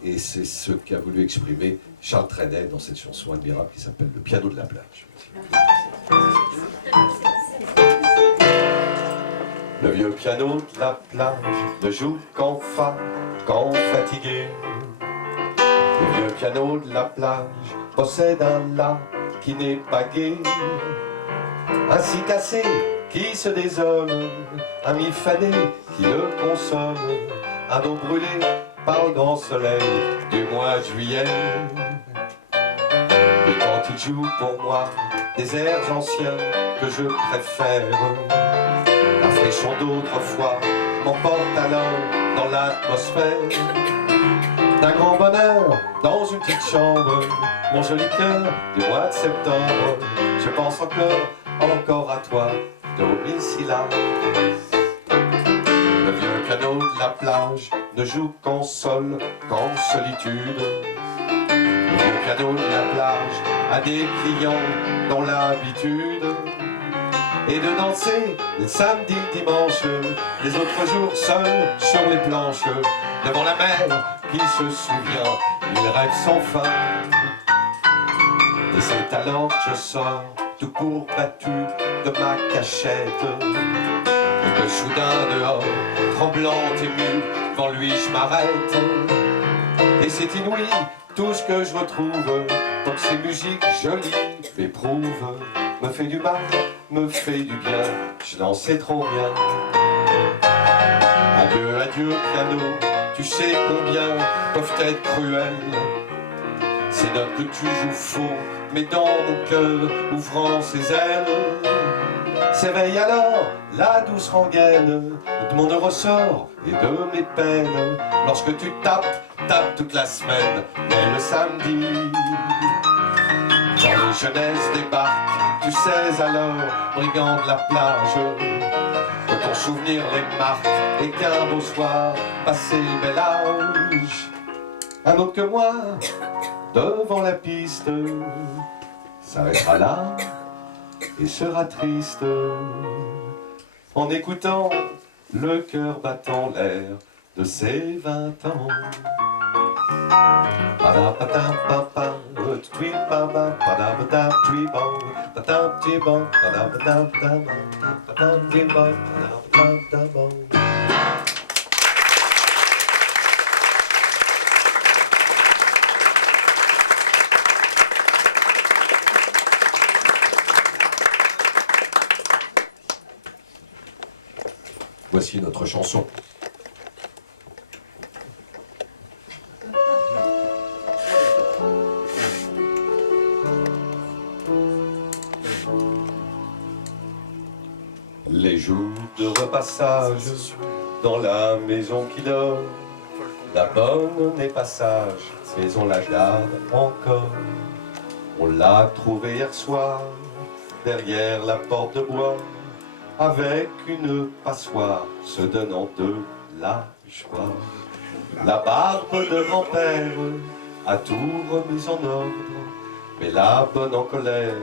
Et c'est ce qu'a voulu exprimer Charles Trenet dans cette chanson admirable qui s'appelle « Le piano de la plage ». Le vieux piano de la plage ne joue qu'en fa, qu'en fatigué. Le vieux piano de la plage possède un la qui n'est pas gai. Ainsi cassé qui se désole, un mi fané qui le console, un dos brûlé par le grand soleil du mois de juillet. Et quand il joue pour moi des airs anciens que je préfère, un frisson d'autrefois m'emporte alors dans l'atmosphère d'un grand bonheur dans une petite chambre, mon joli cœur du mois de septembre. Je pense encore à toi, Domicila. Le vieux canot de la plage ne joue qu'en sol, qu'en solitude. Le vieux canot de la plage a des clients dont l'habitude et de danser le samedi, le dimanche, les autres jours seuls sur les planches, devant la mer qui se souvient, il rêve sans fin. Et c'est alors que je sors, tout courbattu de ma cachette, et que soudain dehors, tremblante, émue, devant lui je m'arrête. Et c'est inouï, tout ce que je retrouve, dans ces musiques jolies, m'éprouve, me fait du mal, me fait du bien, je n'en sais trop rien. Adieu, adieu piano, tu sais combien peuvent être cruels ces notes que tu joues faux, mais dans mon cœur, ouvrant ses ailes, s'éveille alors la douce rengaine de mon ressort et de mes peines, lorsque tu tapes toute la semaine, mais le samedi, quand les jeunesses débarquent, tu sais alors, brigand de la plage, que ton souvenir les marque et qu'un beau soir, passé le bel âge, un autre que moi, devant la piste, s'arrêtera là et sera triste, en écoutant le cœur battant l'air de ses 20 ans. Voici notre chanson. Les jours de repassage dans la maison qui dort, la bonne n'est pas sage, mais on la garde encore. On l'a trouvée hier soir, derrière la porte de bois, avec une passoire, se donnant de la joie. La barbe de grand-père a tout remis en ordre, mais la bonne en colère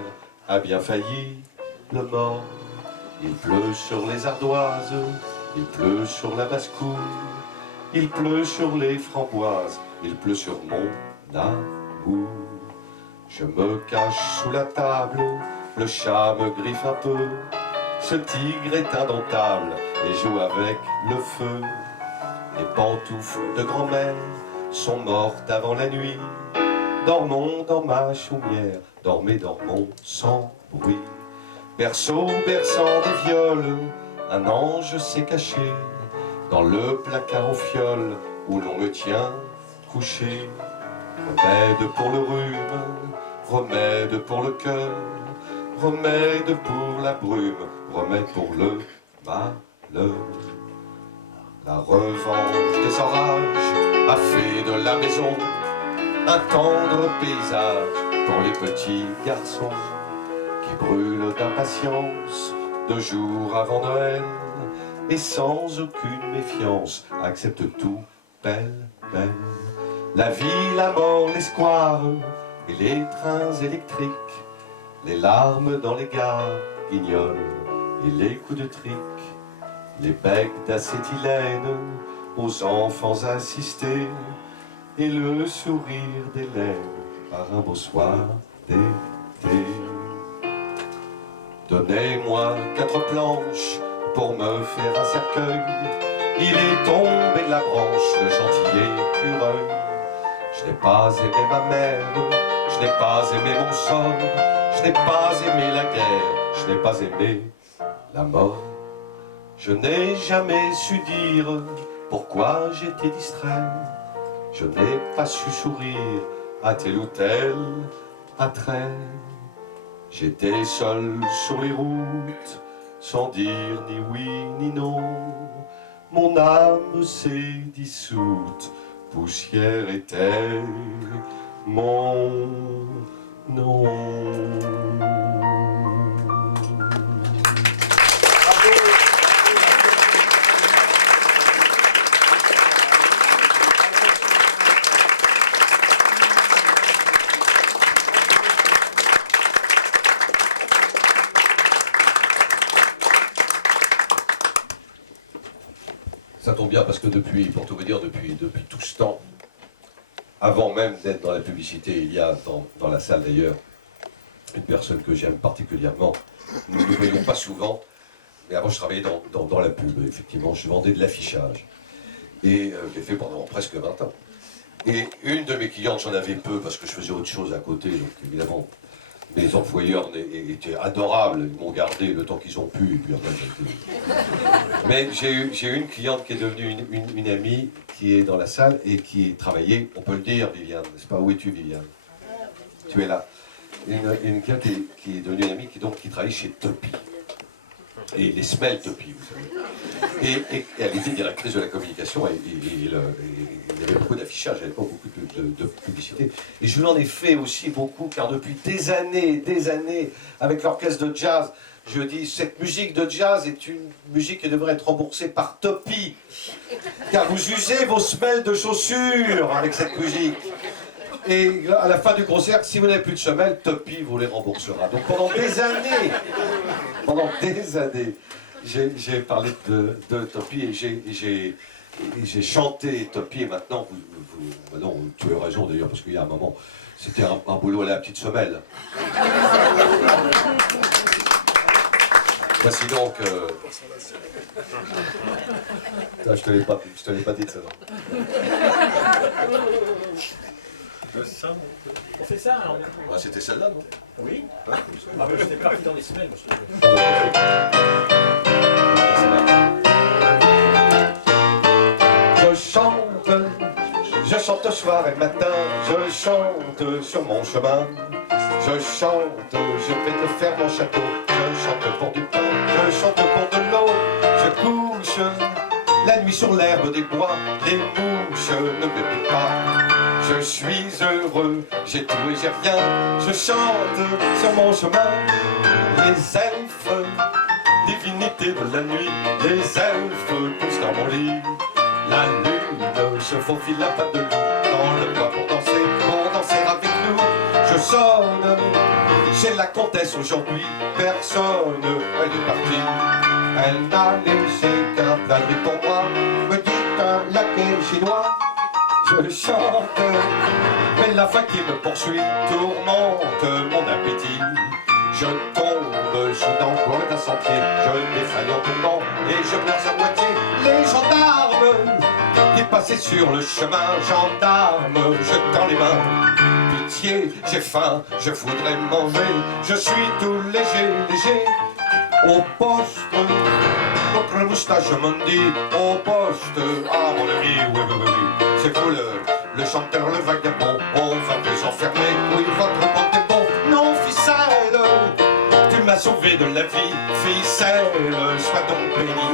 a bien failli le mordre. Il pleut sur les ardoises, il pleut sur la basse-cour, il pleut sur les framboises, il pleut sur mon amour. Je me cache sous la table, le chat me griffe un peu, ce tigre est indomptable et joue avec le feu. Les pantoufles de grand-mère sont mortes avant la nuit. Dormons dans ma chaumière, dormez, dormons sans bruit. Berceau berçant des viols, un ange s'est caché dans le placard aux fioles où l'on me tient couché. Remède pour le rhume, remède pour le cœur, remède pour la brume, remède pour le malheur. La revanche des orages a fait de la maison un tendre paysage pour les petits garçons qui brûlent d'impatience 2 jours avant Noël et sans aucune méfiance acceptent tout pêle-mêle. La vie, la mort, les squares et les trains électriques, les larmes dans les gares, guignols et les coups de trique, les becs d'acétylène aux enfants assistés et le sourire d'Hélène par un beau soir d'été. Donnez-moi 4 planches pour me faire un cercueil. Il est tombé de la branche, le gentil écureuil. Je n'ai pas aimé ma mère, je n'ai pas aimé mon sort, je n'ai pas aimé la guerre, je n'ai pas aimé la mort. Je n'ai jamais su dire pourquoi j'étais distrait. Je n'ai pas su sourire à tel ou tel attrait. J'étais seul sur les routes, sans dire ni oui ni non. Mon âme s'est dissoute, poussière était mon nom. Ça tombe bien parce que pour tout vous dire, depuis tout ce temps, avant même d'être dans la publicité, il y a dans la salle d'ailleurs une personne que j'aime particulièrement. Nous ne nous voyons pas souvent, mais avant je travaillais dans la pub, effectivement, je vendais de l'affichage. Et je l'ai fait pendant presque 20 ans. Et une de mes clientes, j'en avais peu parce que je faisais autre chose à côté, donc évidemment, mes employeurs étaient adorables, ils m'ont gardé le temps qu'ils ont pu, et puis après j'ai été... Mais j'ai eu une cliente qui est devenue une amie, qui est dans la salle et qui travaillait, on peut le dire, Viviane, n'est-ce pas? Où es-tu, Viviane? Tu es là. Une cliente qui est devenue une amie, qui travaille chez Topi. Et les semelles Topi, vous savez. Et elle était directrice de la communication, et il y avait beaucoup d'affichage, il n'y avait pas beaucoup de publicité. Et je lui en ai fait aussi beaucoup, car depuis des années, avec l'orchestre de jazz, je dis, cette musique de jazz est une musique qui devrait être remboursée par Topi. Car vous usez vos semelles de chaussures avec cette musique. Et à la fin du concert, si vous n'avez plus de semelles, Topi vous les remboursera. Donc pendant des années, j'ai parlé de Topi et j'ai chanté Topi. Et maintenant, maintenant, tu as raison d'ailleurs, parce qu'il y a un moment, c'était un boulot à la petite semelle. Voici donc... je te l'ai pas dit, ça, non. On fait ça alors? Ouais, c'était celle-là, non? Oui. Ah, mais j'étais parti dans les semaines. Je chante soir et matin, je chante sur mon chemin. Je chante, je vais te faire mon château. Je chante pour du pain, je chante pour de l'eau. Je couche la nuit sur l'herbe des bois. Les mouches ne me piquent pas. Je suis heureux, j'ai tout et j'ai rien. Je chante sur mon chemin. Les elfes, divinités de la nuit. Les elfes poussent dans mon lit. La lune se faufile à pas de loup dans le bois pour danser avec nous. Je sonne, j'ai la comtesse aujourd'hui. Personne, elle est partie. Elle n'a laissé qu'un plat de riz pour moi. Me dit un laquais chinois. Je chante, mais la faim qui me poursuit tourmente mon appétit. Je tombe soudain au coin d'un sentier, je défaille en tombant et je meurs à moitié. Les gendarmes qui passaient sur le chemin, gendarmes jetant les mains. Pitié, j'ai faim, je voudrais manger, je suis tout léger. Au poste, notre moustache me dit, au poste, ah mon ami, oui. C'est vous le chanteur, le vagabond, on va vous enfermer, oui, votre monde est bon. Non, ficelle, tu m'as sauvé de la vie, ficelle, sois donc béni.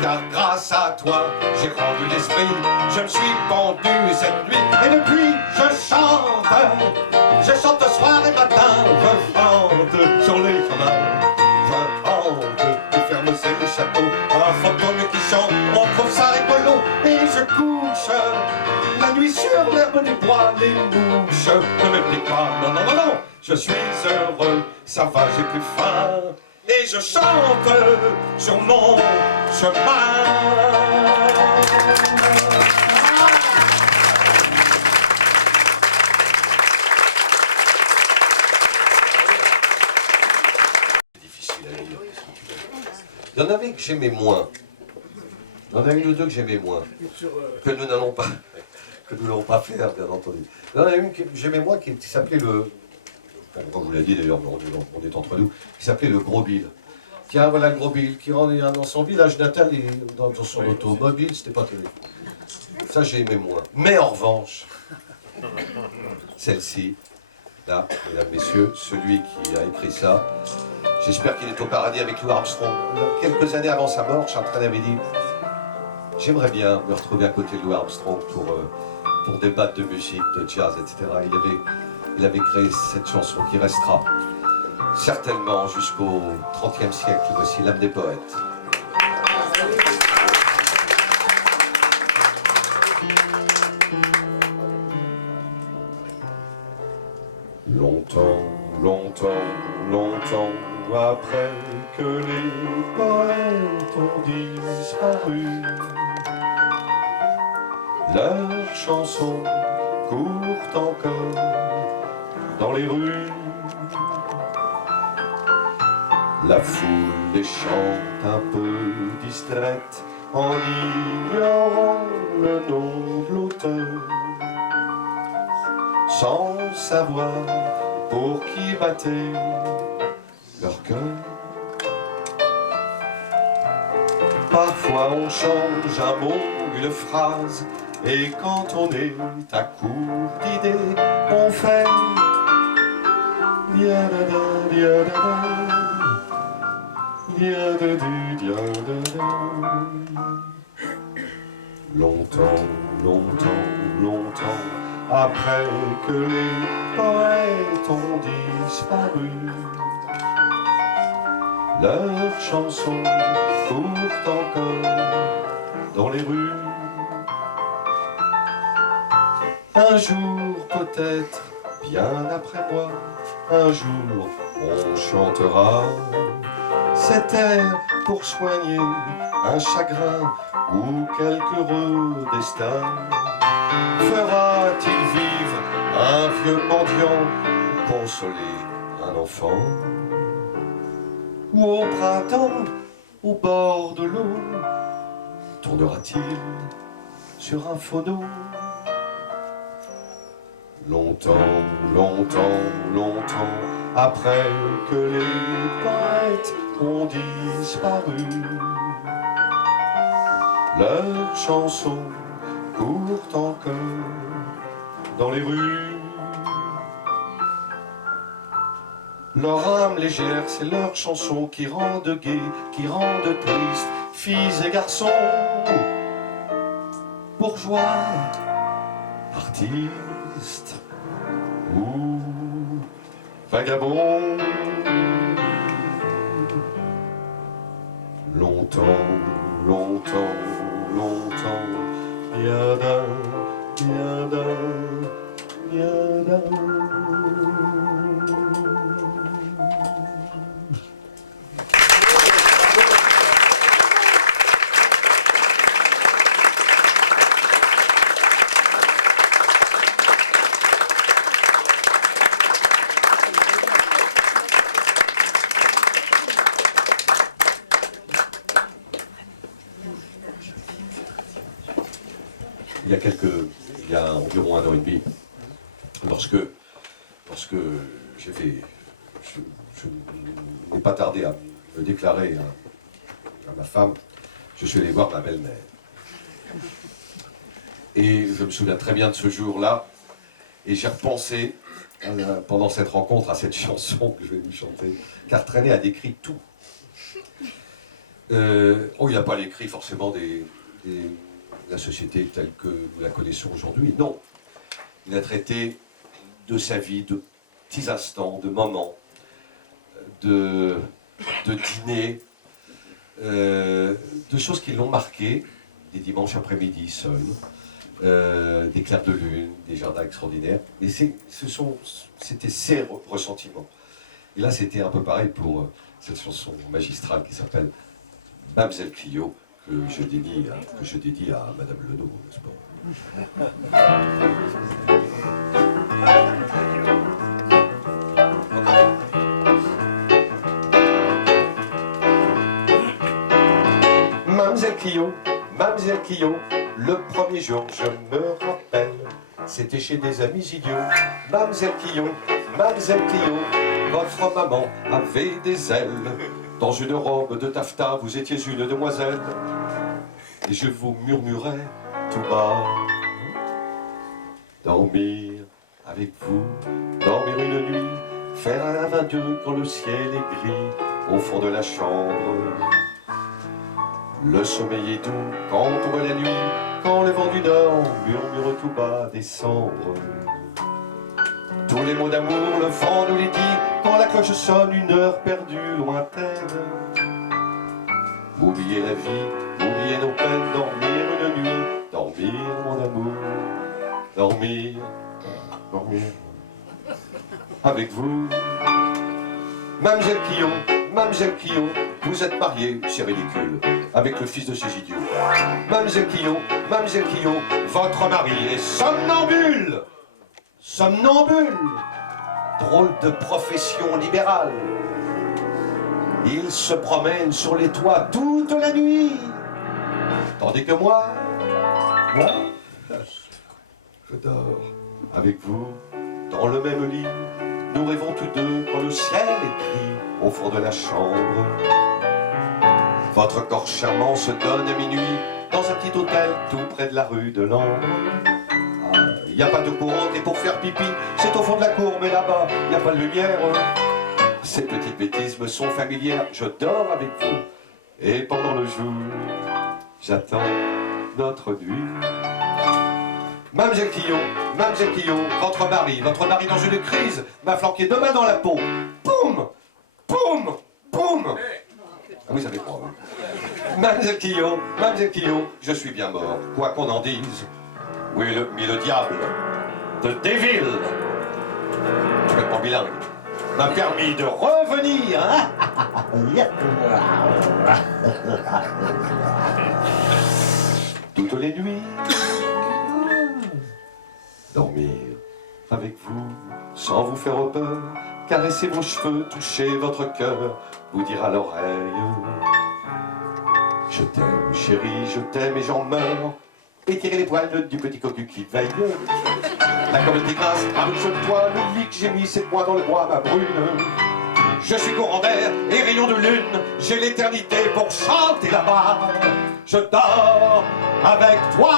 Car grâce à toi, j'ai rendu l'esprit, je me suis pendu cette nuit. Et depuis, je chante soir et matin, je chante sur les chemins. Je chante, les fermes c'est le château, un fantôme qui chante, on trouve ça rigolo. Et je couche la nuit sur l'herbe des bois, les mouches ne me piquent pas, non, je suis heureux, ça va, j'ai plus faim, et je chante sur mon chemin. C'est difficile à lire. Il y en avait que j'aimais moins. Il y en a une ou deux que j'aimais moins, que nous n'allons pas faire, bien entendu. Il y en a une que j'aimais moins qui s'appelait le... Enfin, je vous l'ai dit d'ailleurs, on est entre nous, qui s'appelait le Gros Bill. Tiens, voilà le gros Bill qui rentre dans son village natal et dans son automobile, c'était pas terrible. Ça, j'ai aimé moins. Mais en revanche, celle-ci, là, mesdames, messieurs, celui qui a écrit ça, j'espère qu'il est au paradis avec Louis Armstrong. Quelques années avant sa mort, Charles Trenet avait dit « J'aimerais bien me retrouver à côté de Louis Armstrong pour débattre de musique, de jazz, etc. » Il avait créé cette chanson qui restera certainement jusqu'au XXe siècle. Voici l'âme des poètes. Longtemps, longtemps, longtemps après que les poètes ont disparu, leurs chansons courent encore dans les rues. La foule les chante un peu distraite en ignorant le nom de l'auteur, sans savoir pour qui battait leur cœur. Parfois on change un mot, une phrase, et quand on est à court d'idées, on fait diadada, diadada, diadada, diadada. Longtemps, longtemps, longtemps après que les poètes ont disparu, leurs chansons courent encore dans les rues. Un jour peut-être, bien après moi, un jour on chantera cet air pour soigner un chagrin ou quelque heureux destin. Fera-t-il vivre un vieux mendiant ou consoler un enfant? Ou au printemps, au bord de l'eau, tournera-t-il sur un phono? Longtemps, longtemps, longtemps après que les poètes ont disparu, leurs chansons courent encore dans les rues. Leur âme légère, c'est leur chanson qui rendent gai, qui rendent triste, filles et garçons, bourgeois, artistes ou vagabonds. Longtemps, longtemps, longtemps, yada, yada, yada. Il y a environ 1 an et demi, lorsque j'ai fait, je n'ai pas tardé à me déclarer à ma femme, je suis allé voir ma belle-mère. Et je me souviens très bien de ce jour-là, et j'ai repensé pendant cette rencontre à cette chanson que je vais lui chanter, car Trenet a décrit tout. Il n'a pas écrit forcément la société telle que nous la connaissons aujourd'hui, non. Il a traité de sa vie, de petits instants, de moments, de dîners, de choses qui l'ont marqué, des dimanches après-midi seuls, des clairs de lune, des jardins extraordinaires. Et c'était ses ressentiments. Et là, c'était un peu pareil pour cette chanson magistrale qui s'appelle Mamselle Clio, que je dédie à Madame Lenot, n'est-ce pas? Mamselle Clio, le premier jour, je me rappelle, c'était chez des amis idiots. Mamselle Clio, votre maman avait des ailes. Dans une robe de taffetas, vous étiez une demoiselle. Et je vous murmurais tout bas. Dormir avec vous, dormir une nuit, faire un 22 quand le ciel est gris au fond de la chambre. Le sommeil est doux quand tombe la nuit, quand le vent du nord murmure tout bas décembre. Tous les mots d'amour, le vent nous les dit quand la cloche sonne une heure perdue lointaine. Oublier la vie, oublier nos peines, dormir une nuit, dormir mon amour, dormir, dormir avec vous. Mademoiselle Quillon, vous êtes mariée, c'est ridicule, avec le fils de ces idiots. Mademoiselle Quillon, votre mari est somnambule. Somnambule, drôle de profession libérale. Il se promène sur les toits toute la nuit, tandis que moi, je dors avec vous dans le même lit. Nous rêvons tous deux quand le ciel est gris au fond de la chambre. Votre corps charmant se donne à minuit dans un petit hôtel tout près de la rue de Langres. Il n'y a pas de courante et pour faire pipi, c'est au fond de la cour, mais là-bas, il n'y a pas de lumière. Ces petites bêtises me sont familières, je dors avec vous. Et pendant le jour, j'attends notre nuit. Mademoiselle Quillon, votre mari dans une crise m'a flanqué 2 mains dans la peau. Poum, poum, poum. Ah oui, ça fait froid. Mademoiselle Quillon, je suis bien mort, quoi qu'on en dise. Oui, mais le diable, the devil, complètement bilingue, m'a permis de revenir. Toutes les nuits, dormir avec vous, sans vous faire peur, caresser vos cheveux, toucher votre cœur, vous dire à l'oreille, je t'aime chérie, je t'aime et j'en meurs. Étirer les poils du petit cocu qui veille. La communauté grasse avec ce toit, le lit que j'ai mis, c'est moi dans le bois, ma brune. Je suis courant d'air et rayon de lune, j'ai l'éternité pour chanter là-bas. Je dors avec toi.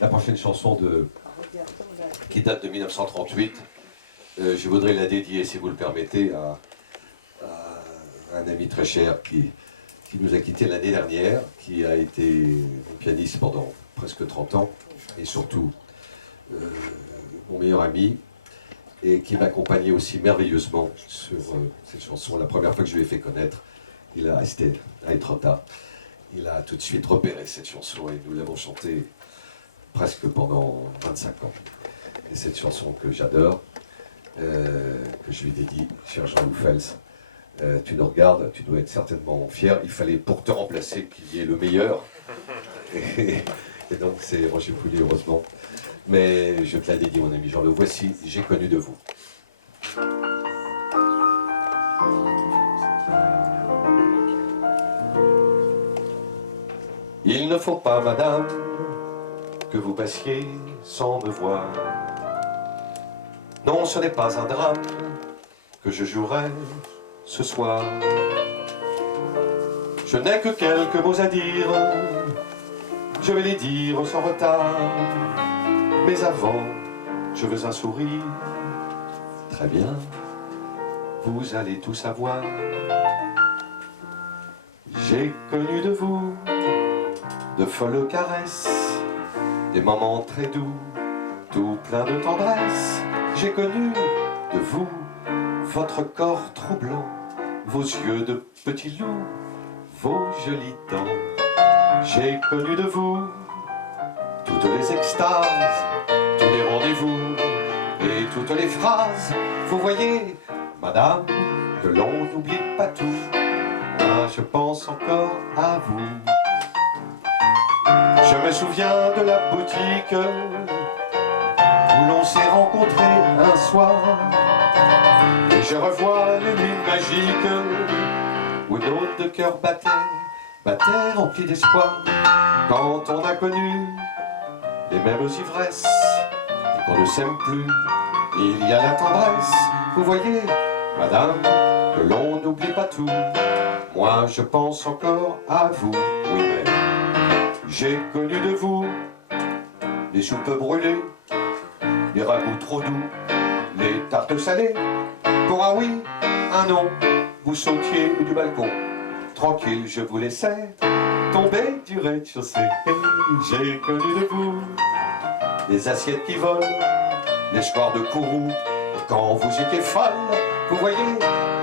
La prochaine chanson qui date de 1938, je voudrais la dédier, si vous le permettez, à un ami très cher qui nous a quittés l'année dernière, qui a été mon pianiste pendant presque 30 ans, et surtout mon meilleur ami, et qui m'accompagnait aussi merveilleusement sur cette chanson. La première fois que je lui ai fait connaître, c'était à Etretat, il a tout de suite repéré cette chanson, et nous l'avons chantée presque pendant 25 ans. Et cette chanson que j'adore, que je lui dédie, cher Jean-Loup Fels, tu nous regardes, tu dois être certainement fier. Il fallait, pour te remplacer, qu'il y ait le meilleur. Et donc c'est Roger Pouliot, heureusement. Mais je te la dédie, mon ami Jean. Le voici, j'ai connu de vous. Il ne faut pas, madame, que vous passiez sans me voir. Non, ce n'est pas un drame que je jouerai ce soir. Je n'ai que quelques mots à dire, je vais les dire sans retard. Mais avant, je veux un sourire. Très bien, vous allez tout savoir. J'ai connu de vous de folles caresses, des moments très doux, tout plein de tendresse. J'ai connu de vous votre corps troublant, vos yeux de petit loup, vos jolies dents. J'ai connu de vous toutes les extases, tous les rendez-vous et toutes les phrases. Vous voyez, madame, que l'on n'oublie pas tout. Moi, je pense encore à vous. Je me souviens de la boutique où l'on s'est rencontrés un soir. Et je revois les lunes magique où notre cœur battait rempli d'espoir quand on a connu les mêmes ivresses et qu'on ne s'aime plus. Il y a la tendresse, vous voyez, madame, que l'on n'oublie pas tout. Moi je pense encore à vous, oui mais j'ai connu de vous les soupes brûlées, les ragoûts trop doux, les tartes salées. Pour un oui, un non, vous sautiez du balcon. Tranquille, je vous laissais tomber du rez-de-chaussée. J'ai connu de vous les assiettes qui volent, les soirs de courroux, et quand vous étiez folle. Vous voyez,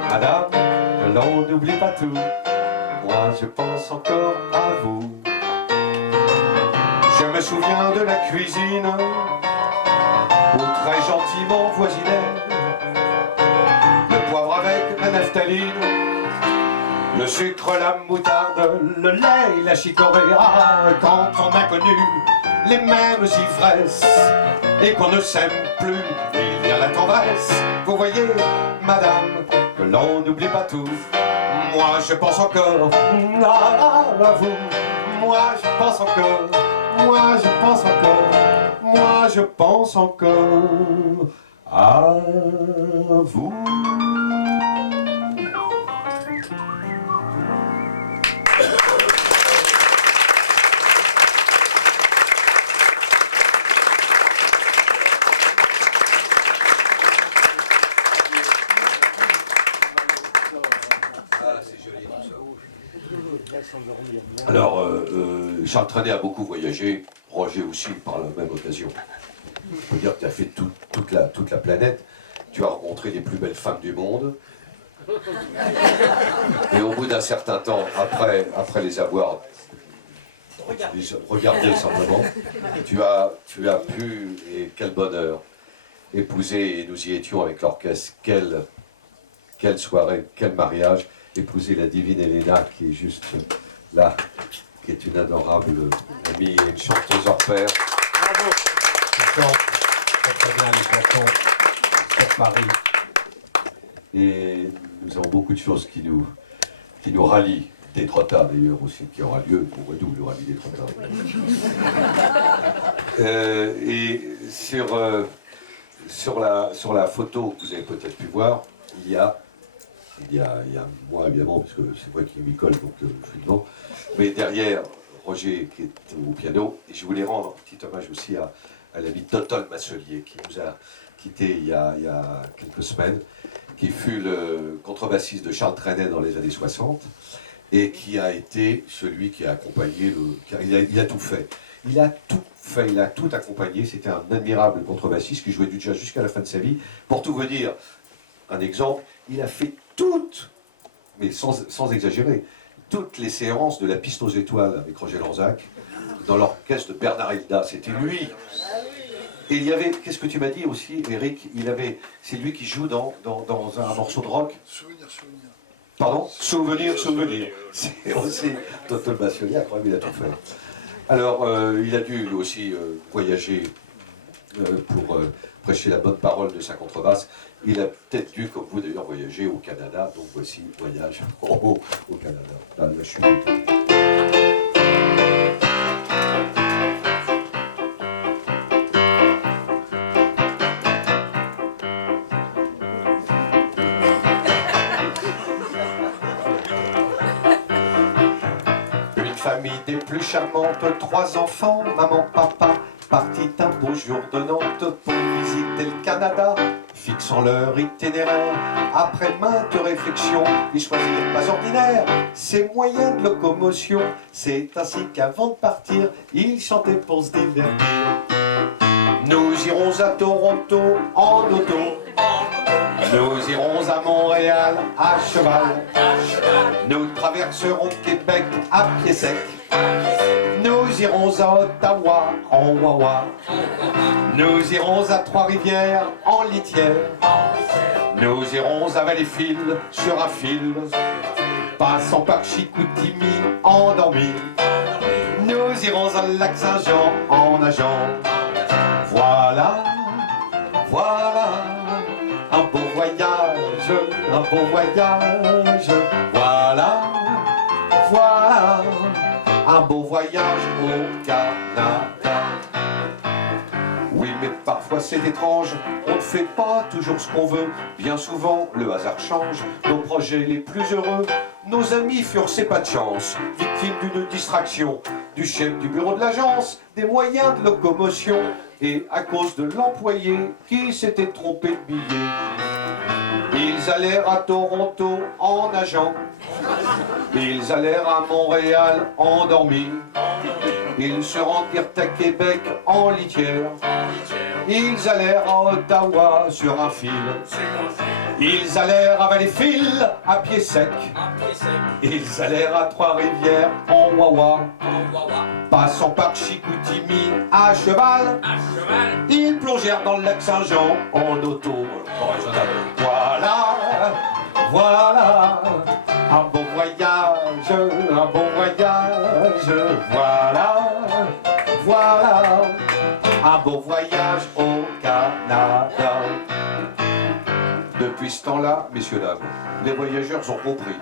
madame, que l'on n'oublie pas tout. Moi, je pense encore à vous. Je me souviens de la cuisine où très gentiment voisinait le poivre avec la naphtaline, le sucre, la moutarde, le lait et la chicorée. Ah, quand on a connu les mêmes ivresses et qu'on ne s'aime plus, il y a la tendresse. Vous voyez, madame, que l'on n'oublie pas tout. Moi, je pense encore à vous. Moi, je pense encore. Moi, je pense encore. Moi, je pense encore à vous. Alors, Charles Trenet a beaucoup voyagé, Roger aussi par la même occasion. Je peux dire que tu as fait toute la planète, tu as rencontré les plus belles femmes du monde, et au bout d'un certain temps, après les avoir regardées simplement, tu as pu, et quel bonheur, épouser, et nous y étions avec l'orchestre, quelle soirée, quel mariage, épouser la divine Elena qui est juste là, qui est une adorable amie et une chanteuse hors pair. Bravo. Qui chante très bien les chansons sur Paris. Et nous avons beaucoup de choses qui nous rallient. Des trottards d'ailleurs aussi, qui aura lieu au mois d'août, le rallye des trottards. Et sur la photo que vous avez peut-être pu voir, il y a moi évidemment, parce que c'est moi qui m'y colle, donc je suis devant, mais derrière Roger qui est au piano, et je voulais rendre un petit hommage aussi à l'ami Total Masselier qui nous a quittés il y a quelques semaines, qui fut le contrebassiste de Charles Trenet dans les années 60 et qui a été celui qui a accompagné il a tout fait. Il a tout fait, il a tout accompagné, c'était un admirable contrebassiste qui jouait du jazz jusqu'à la fin de sa vie. Pour tout vous dire, un exemple, il a fait toutes, mais sans exagérer, toutes les séances de la Piste aux Étoiles avec Roger Lanzac, dans l'orchestre de Bernard Hilda, c'était lui. Et il y avait, qu'est-ce que tu m'as dit aussi, Eric, c'est lui qui joue dans un morceau de rock. Souvenir. Pardon ? Souvenir. C'est aussi Total Masselier, quand même, il a tout fait. Alors, il a dû aussi voyager pour prêcher la bonne parole de sa contrebasse. Il a peut-être dû, comme vous d'ailleurs, voyager au Canada. Donc voici, voyage au Canada. Là, je suis du tout. Une famille des plus charmantes, 3 enfants, maman, papa, partit un beau jour de Nantes pour visiter le Canada. Fixant leur itinéraire, après maintes réflexions, ils choisirent pas ordinaire ces moyens de locomotion. C'est ainsi qu'avant de partir, ils chantaient pour se divertir. Nous irons à Toronto en auto, nous irons à Montréal à cheval, nous traverserons Québec à pied sec, nous irons à Ottawa en wawa, nous irons à Trois-Rivières en litière, nous irons à Valleyfield sur un fil, passant par Chicoutimi endormi, nous irons à Lac-Saint-Jean en nageant. Voilà, un beau voyage voyage, un beau voyage. Voilà, voilà, un beau voyage au Canada. Oui, mais parfois c'est étrange, on ne fait pas toujours ce qu'on veut. Bien souvent, le hasard change nos projets les plus heureux. Nos amis furent ces pas de chance, victimes d'une distraction du chef du bureau de l'agence, des moyens de locomotion, et à cause de l'employé qui s'était trompé de billet. Ils allèrent à Toronto en nageant, ils allèrent à Montréal endormis, ils se rendirent à Québec en litière, ils allèrent à Ottawa sur un fil, ils allèrent à Valleyfield à pied sec, ils allèrent à Trois-Rivières en Wawa, passant par Chicoutimi à cheval, ils plongèrent dans le lac Saint-Jean en auto. Voilà, voilà, un bon voyage, un bon voyage. Voilà, voilà, un beau voyage au Canada. Depuis ce temps-là, messieurs, dames, les voyageurs ont compris.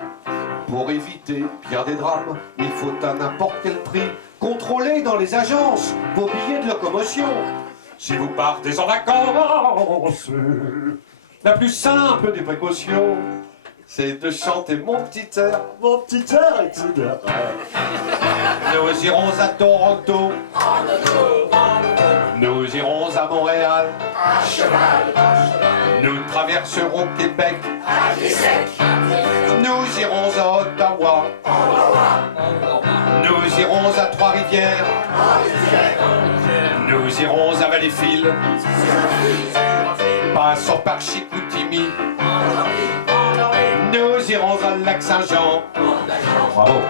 Pour éviter bien des drames, il faut à n'importe quel prix contrôler dans les agences vos billets de locomotion. Si vous partez en vacances, la plus simple des précautions, c'est de chanter mon petit air, etc. Nous irons à Toronto, nous irons à Montréal, à cheval, nous traverserons Québec, à pied sec, nous irons à Ottawa, nous irons à Trois-Rivières, nous irons à Valleyfield, passons par Chicoutimi, nous irons à Lac Saint-Jean. Bravo.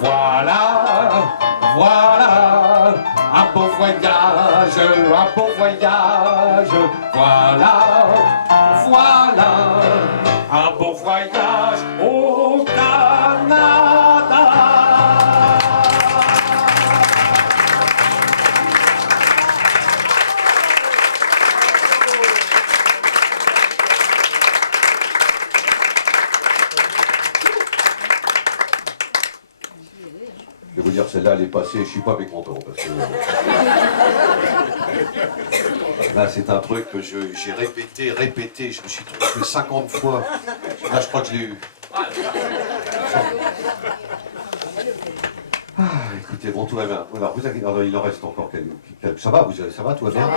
Voilà, voilà, un beau voyage, un beau voyage. Voilà, voilà, un beau voyage au Canada. Je vais vous dire, celle-là, elle est passée, je suis pas mécontent, parce que... Là, c'est un truc que j'ai répété, je me suis trompé 50 fois. Là, je crois que je l'ai eu. Ah, écoutez, bon, tout va bien. Alors, vous inquiétez, il en reste encore quelques... Ça va, ça va, tout va bien?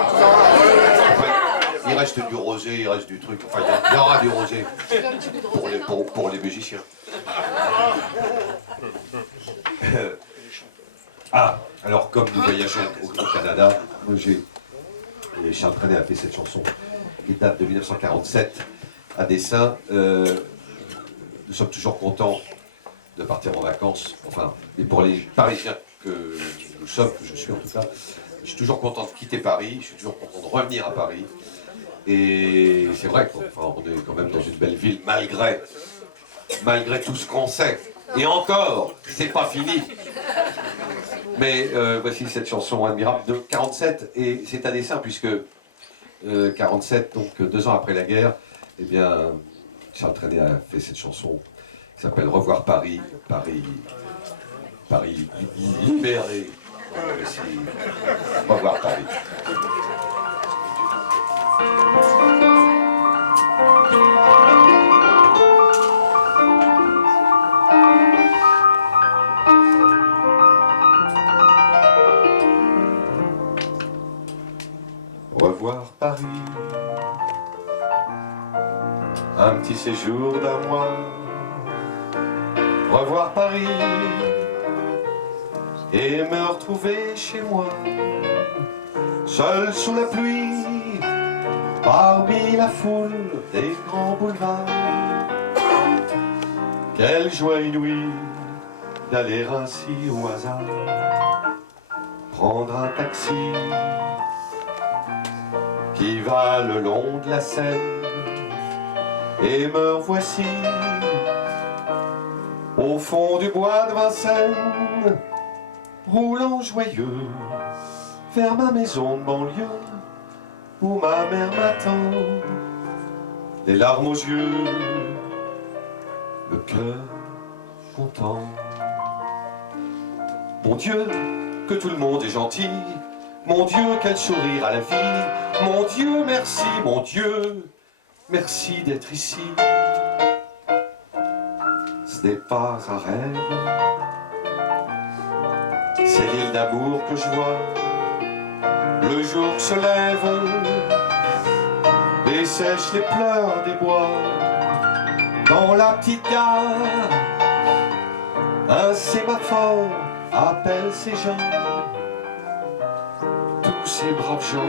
Il reste du rosé, il reste du truc, enfin, il y aura du rosé pour les musiciens. Ah, alors comme nous voyageons au Canada, moi j'ai Charles Trenet a fait cette chanson qui date de 1947 à dessein. Nous sommes toujours contents de partir en vacances, enfin, et pour les Parisiens que nous sommes, que je suis en tout cas, je suis toujours content de quitter Paris, je suis toujours content de revenir à Paris. Et c'est vrai qu'on est quand même dans une belle ville, malgré tout ce qu'on sait. Et encore, c'est pas fini. Mais voici cette chanson admirable de 47, et c'est à dessein puisque 47, donc 2 ans après la guerre, eh bien, Charles Trenet a fait cette chanson qui s'appelle Revoir Paris, Paris libéré. Voici Revoir Paris. Revoir Paris, un petit séjour d'un mois. Revoir Paris et me retrouver chez moi, seul sous la pluie, parmi la foule des grands boulevards. Quelle joie inouïe d'aller ainsi au hasard, prendre un taxi qui va le long de la Seine, et me voici au fond du bois de Vincennes, roulant joyeux vers ma maison de banlieue où ma mère m'attend. les larmes aux yeux, le cœur content. Mon Dieu, que tout le monde est gentil. Mon Dieu, quel sourire à la vie. Mon Dieu, merci, mon Dieu, merci d'être ici. Ce n'est pas un rêve, c'est l'île d'amour que je vois. Le jour se lève et sèche les pleurs des bois. Dans la petite gare, un sémaphore appelle ces gens, tous ces braves gens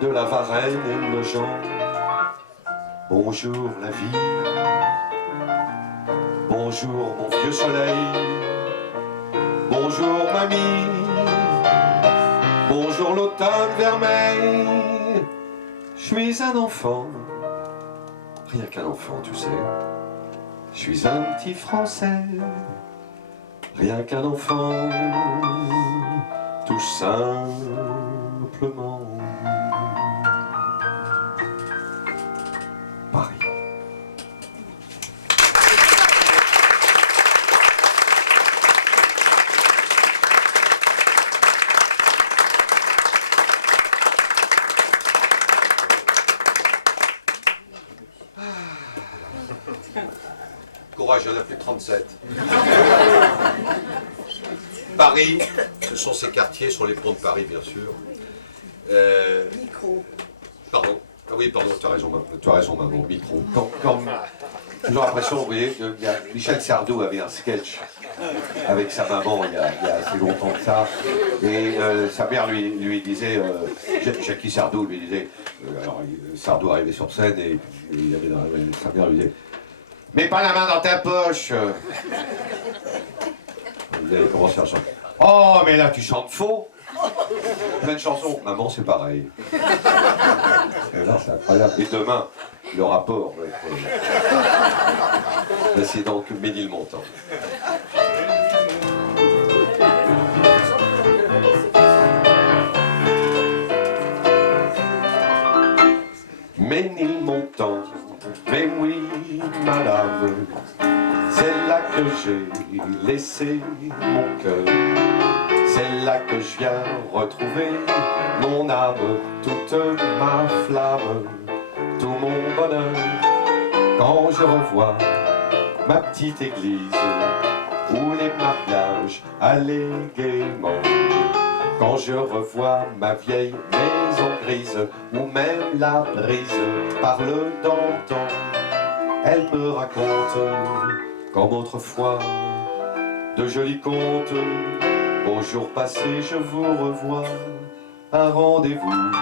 de la Varenne et le Jean. Bonjour la vie, bonjour mon vieux soleil, bonjour mamie, bonjour l'automne vermeil. Je suis un enfant, rien qu'un enfant tu sais. Je suis un petit Français, rien qu'un enfant, tout simplement. Paris. Courage, il y en a plus de 37. Paris, ce sont ces quartiers sur les ponts de Paris, bien sûr. Micro. Pardon. Ah oui, pardon, tu as raison, maman, micro. J'ai toujours l'impression, vous voyez, que Michel Sardou avait un sketch avec sa maman il y a assez longtemps que ça. Et sa mère lui disait, Jackie Sardou lui disait, Sardou arrivait sur scène et sa mère lui disait, mets pas la main dans ta poche. Vous avez commencé à chanter. Oh, mais là, tu chantes faux. Plein de chansons. Maman, c'est pareil. Et là, c'est incroyable. Et demain, le rapport va être... Là, c'est donc Ménilmontant. Ménilmontant, mais oui, madame, c'est là que j'ai laissé mon cœur. C'est là que je viens retrouver mon âme, toute ma flamme, tout mon bonheur. Quand je revois ma petite église où les mariages allaient gaiement, quand je revois ma vieille maison grise où même la brise parle d'antan, elle me raconte comme autrefois de jolis contes. Aux jours passés, je vous revois, un rendez-vous,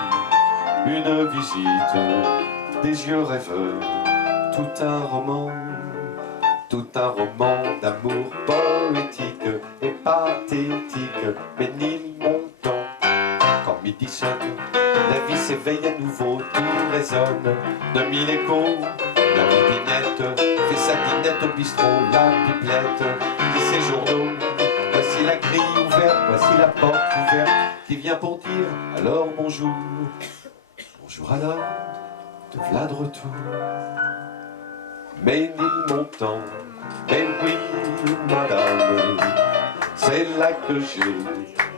une visite, des yeux rêveurs, tout un roman d'amour poétique et pathétique. Ménilmontant, quand midi sonne, la vie s'éveille à nouveau, tout résonne de mille échos. La pipinette fait sa dînette au bistrot, la pipelette lit ses journaux. Voici la grille ouverte, voici la porte ouverte qui vient pour dire alors bonjour. Bonjour alors, te v'là de retour. Ménilmontant, mais oui madame, c'est là que j'ai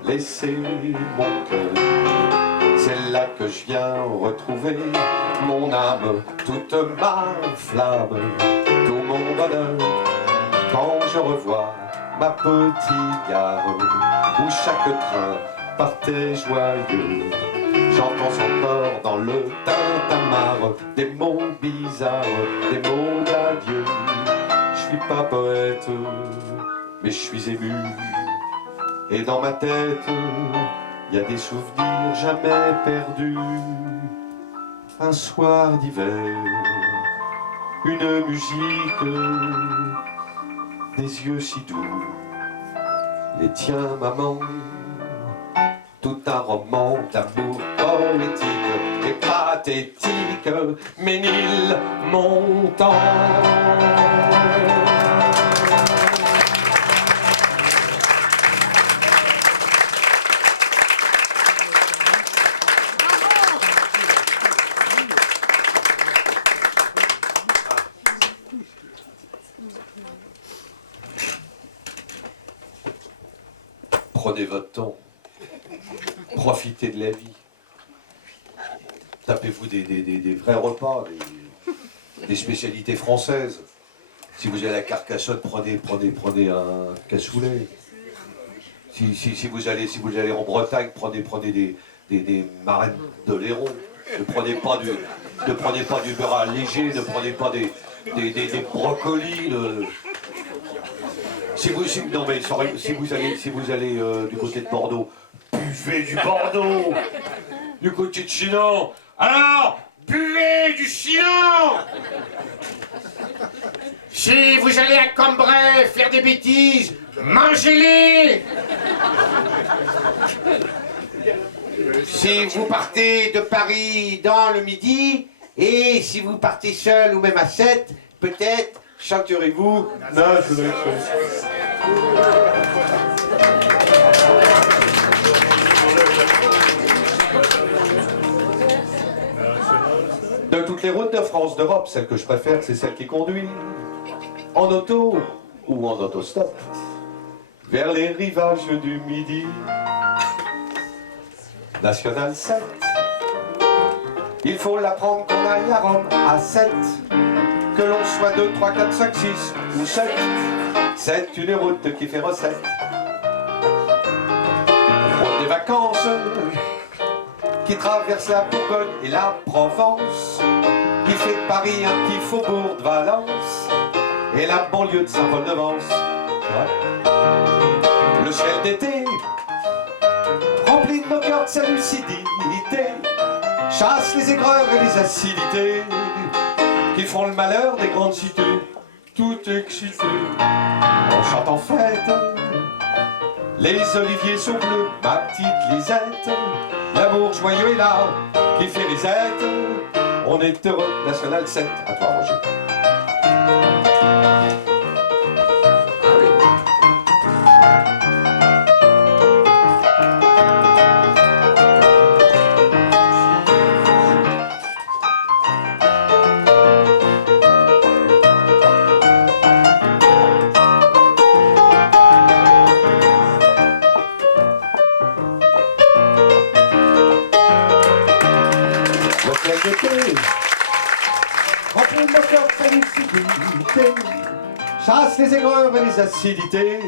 laissé mon cœur. C'est là que je viens retrouver mon âme, toute ma flamme, tout mon bonheur. Quand je revois ma petite gare où chaque train partait joyeux, j'entends encore dans le tintamarre des mots bizarres, des mots d'adieu. Je suis pas poète, mais je suis ému. Et dans ma tête, il y a des souvenirs jamais perdus. Un soir d'hiver, une musique, des yeux si doux, les tiens maman, tout un roman d'amour poétique et pathétique. Ménilmontant. Prenez votre temps. Profitez de la vie. Tapez-vous des vrais repas, des spécialités françaises. Si vous allez à Carcassonne, prenez un cassoulet. Si vous allez en Bretagne, prenez des marraines de l'Hérault. Ne prenez pas du beurre léger, ne prenez pas des brocolis. Si vous allez du côté de Bordeaux, buvez du Bordeaux. Du côté de Chinon, alors buvez du Chinon. Si vous allez à Cambrai faire des bêtises, mangez-les. Si vous partez de Paris dans le midi, et si vous partez seul ou même à 7, peut-être chanterez-vous. De toutes les routes de France, d'Europe, celle que je préfère, c'est celle qui conduit en auto ou en autostop vers les rivages du Midi. National 7. Il faut l'apprendre qu'on aille à Rome à 7. Que l'on soit 2, 3, 4, 5, 6 ou 7. C'est une route qui fait recette. Route des vacances qui traverse la Bourgogne et la Provence, qui fait de Paris un petit faubourg de Valence et la banlieue de Saint-Paul-de-Vence. Ouais. Le ciel d'été rempli de nos cœurs de sa lucidité chasse les aigreurs et les acidités qui font le malheur des grandes cités. Tout excité, on chante en fête. Les oliviers sont bleus, ma petite Lisette. L'amour joyeux est là, qui fait risette. On est heureux, National 7. À toi, Roger. Remplis de cœur de félicité, chasse les aigreurs et les acidités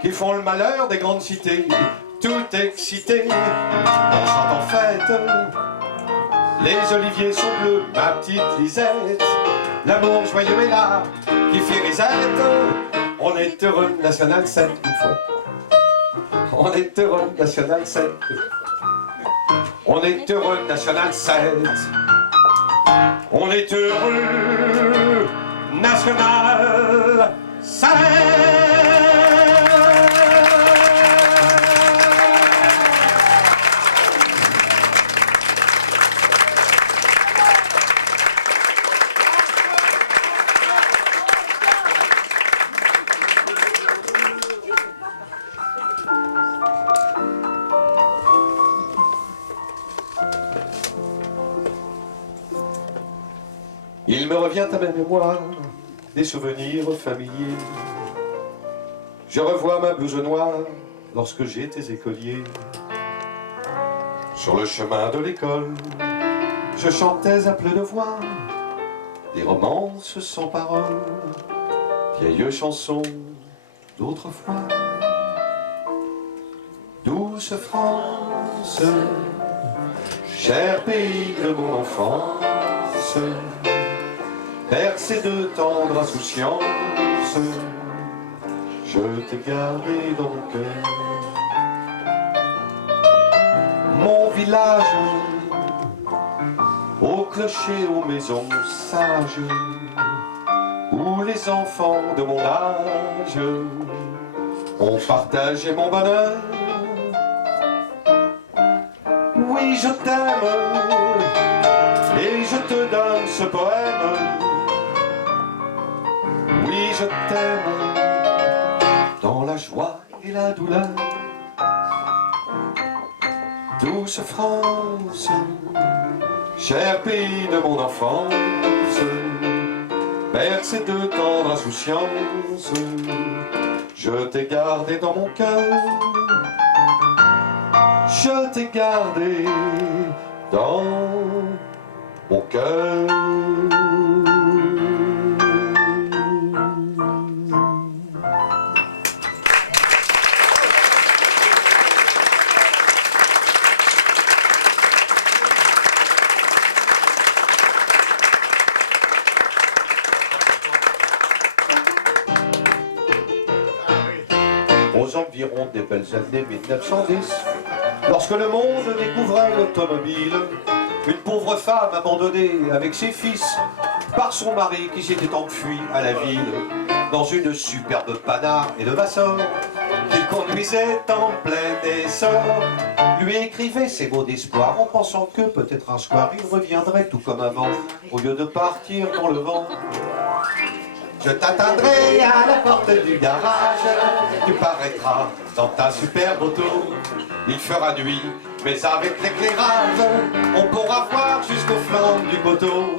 qui font le malheur des grandes cités. Tout excité, on chante en fête. Les oliviers sont bleus, ma petite Lisette. L'amour joyeux est là, qui fait risette. On est heureux, National 7, une fois. On est heureux, National 7. On est heureux, National 7. On est heureux, National 7. Il me revient à ma mémoire des souvenirs familiers. Je revois ma blouse noire lorsque j'étais écolier. Sur le chemin de l'école, je chantais à pleine voix des romances sans parole, vieilles chansons d'autrefois. Douce France, cher pays de mon enfance, bercé de tendre insouciance, je t'ai gardé dans le cœur. Mon village, au clocher, aux maisons sages, où les enfants de mon âge ont partagé mon bonheur. Oui, je t'aime, et je te donne ce poème. Oui, je t'aime, dans la joie et la douleur. Douce France, cher pays de mon enfance, bercé de tendre insouciance, je t'ai gardé dans mon cœur, je t'ai gardé dans mon cœur. Aux environs des belles années 1910, lorsque le monde découvrait l'automobile, une pauvre femme abandonnée avec ses fils par son mari qui s'était enfui à la ville dans une superbe Panhard et de Vassor qu'il conduisait en plein essor, lui écrivait ses mots d'espoir en pensant que peut-être un soir il reviendrait tout comme avant au lieu de partir dans le vent. Je t'attendrai à la porte du garage, tu paraîtras dans ta superbe auto. Il fera nuit, mais avec l'éclairage, on pourra voir jusqu'au flanc du coteau.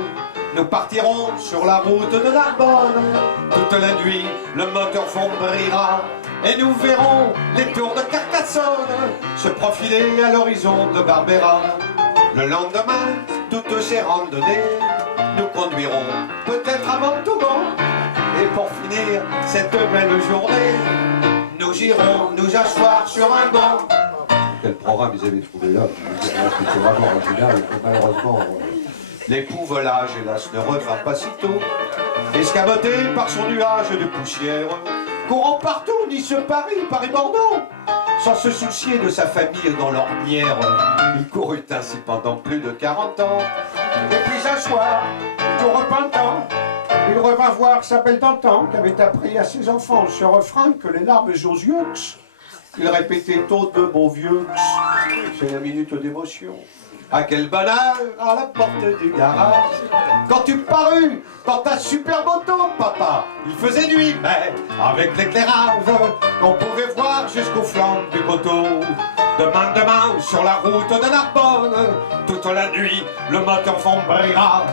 Nous partirons sur la route de Narbonne, toute la nuit le moteur fondrira, et nous verrons les tours de Carcassonne se profiler à l'horizon de Barbera. Le lendemain, toutes ces randonnées, nous conduirons peut-être à Montauban. Et pour finir cette belle journée, nous irons nous asseoir sur un banc. Quel programme ils avaient trouvé là? C'était vraiment original. Malheureusement, l'époux volage, hélas, ne revint pas si tôt. Escamoté par son nuage de poussière, courant partout, Nice, Paris, Paris-Bordeaux, sans se soucier de sa famille dans l'ornière. Il courut ainsi pendant plus de 40 ans. Et puis un soir, tout repentant, il revint voir sa belle d'antan qui avait appris à ses enfants ce refrain que les larmes aux yeux. Il répétait tôt de bon vieux. C'est la minute d'émotion. À quel bonheur à la porte du garage, quand tu parus dans ta superbe auto, papa. Il faisait nuit, mais avec l'éclairage, on pouvait voir jusqu'au flanc du coteau. De main sur la route de Narbonne, toute la nuit le moteur fondrira,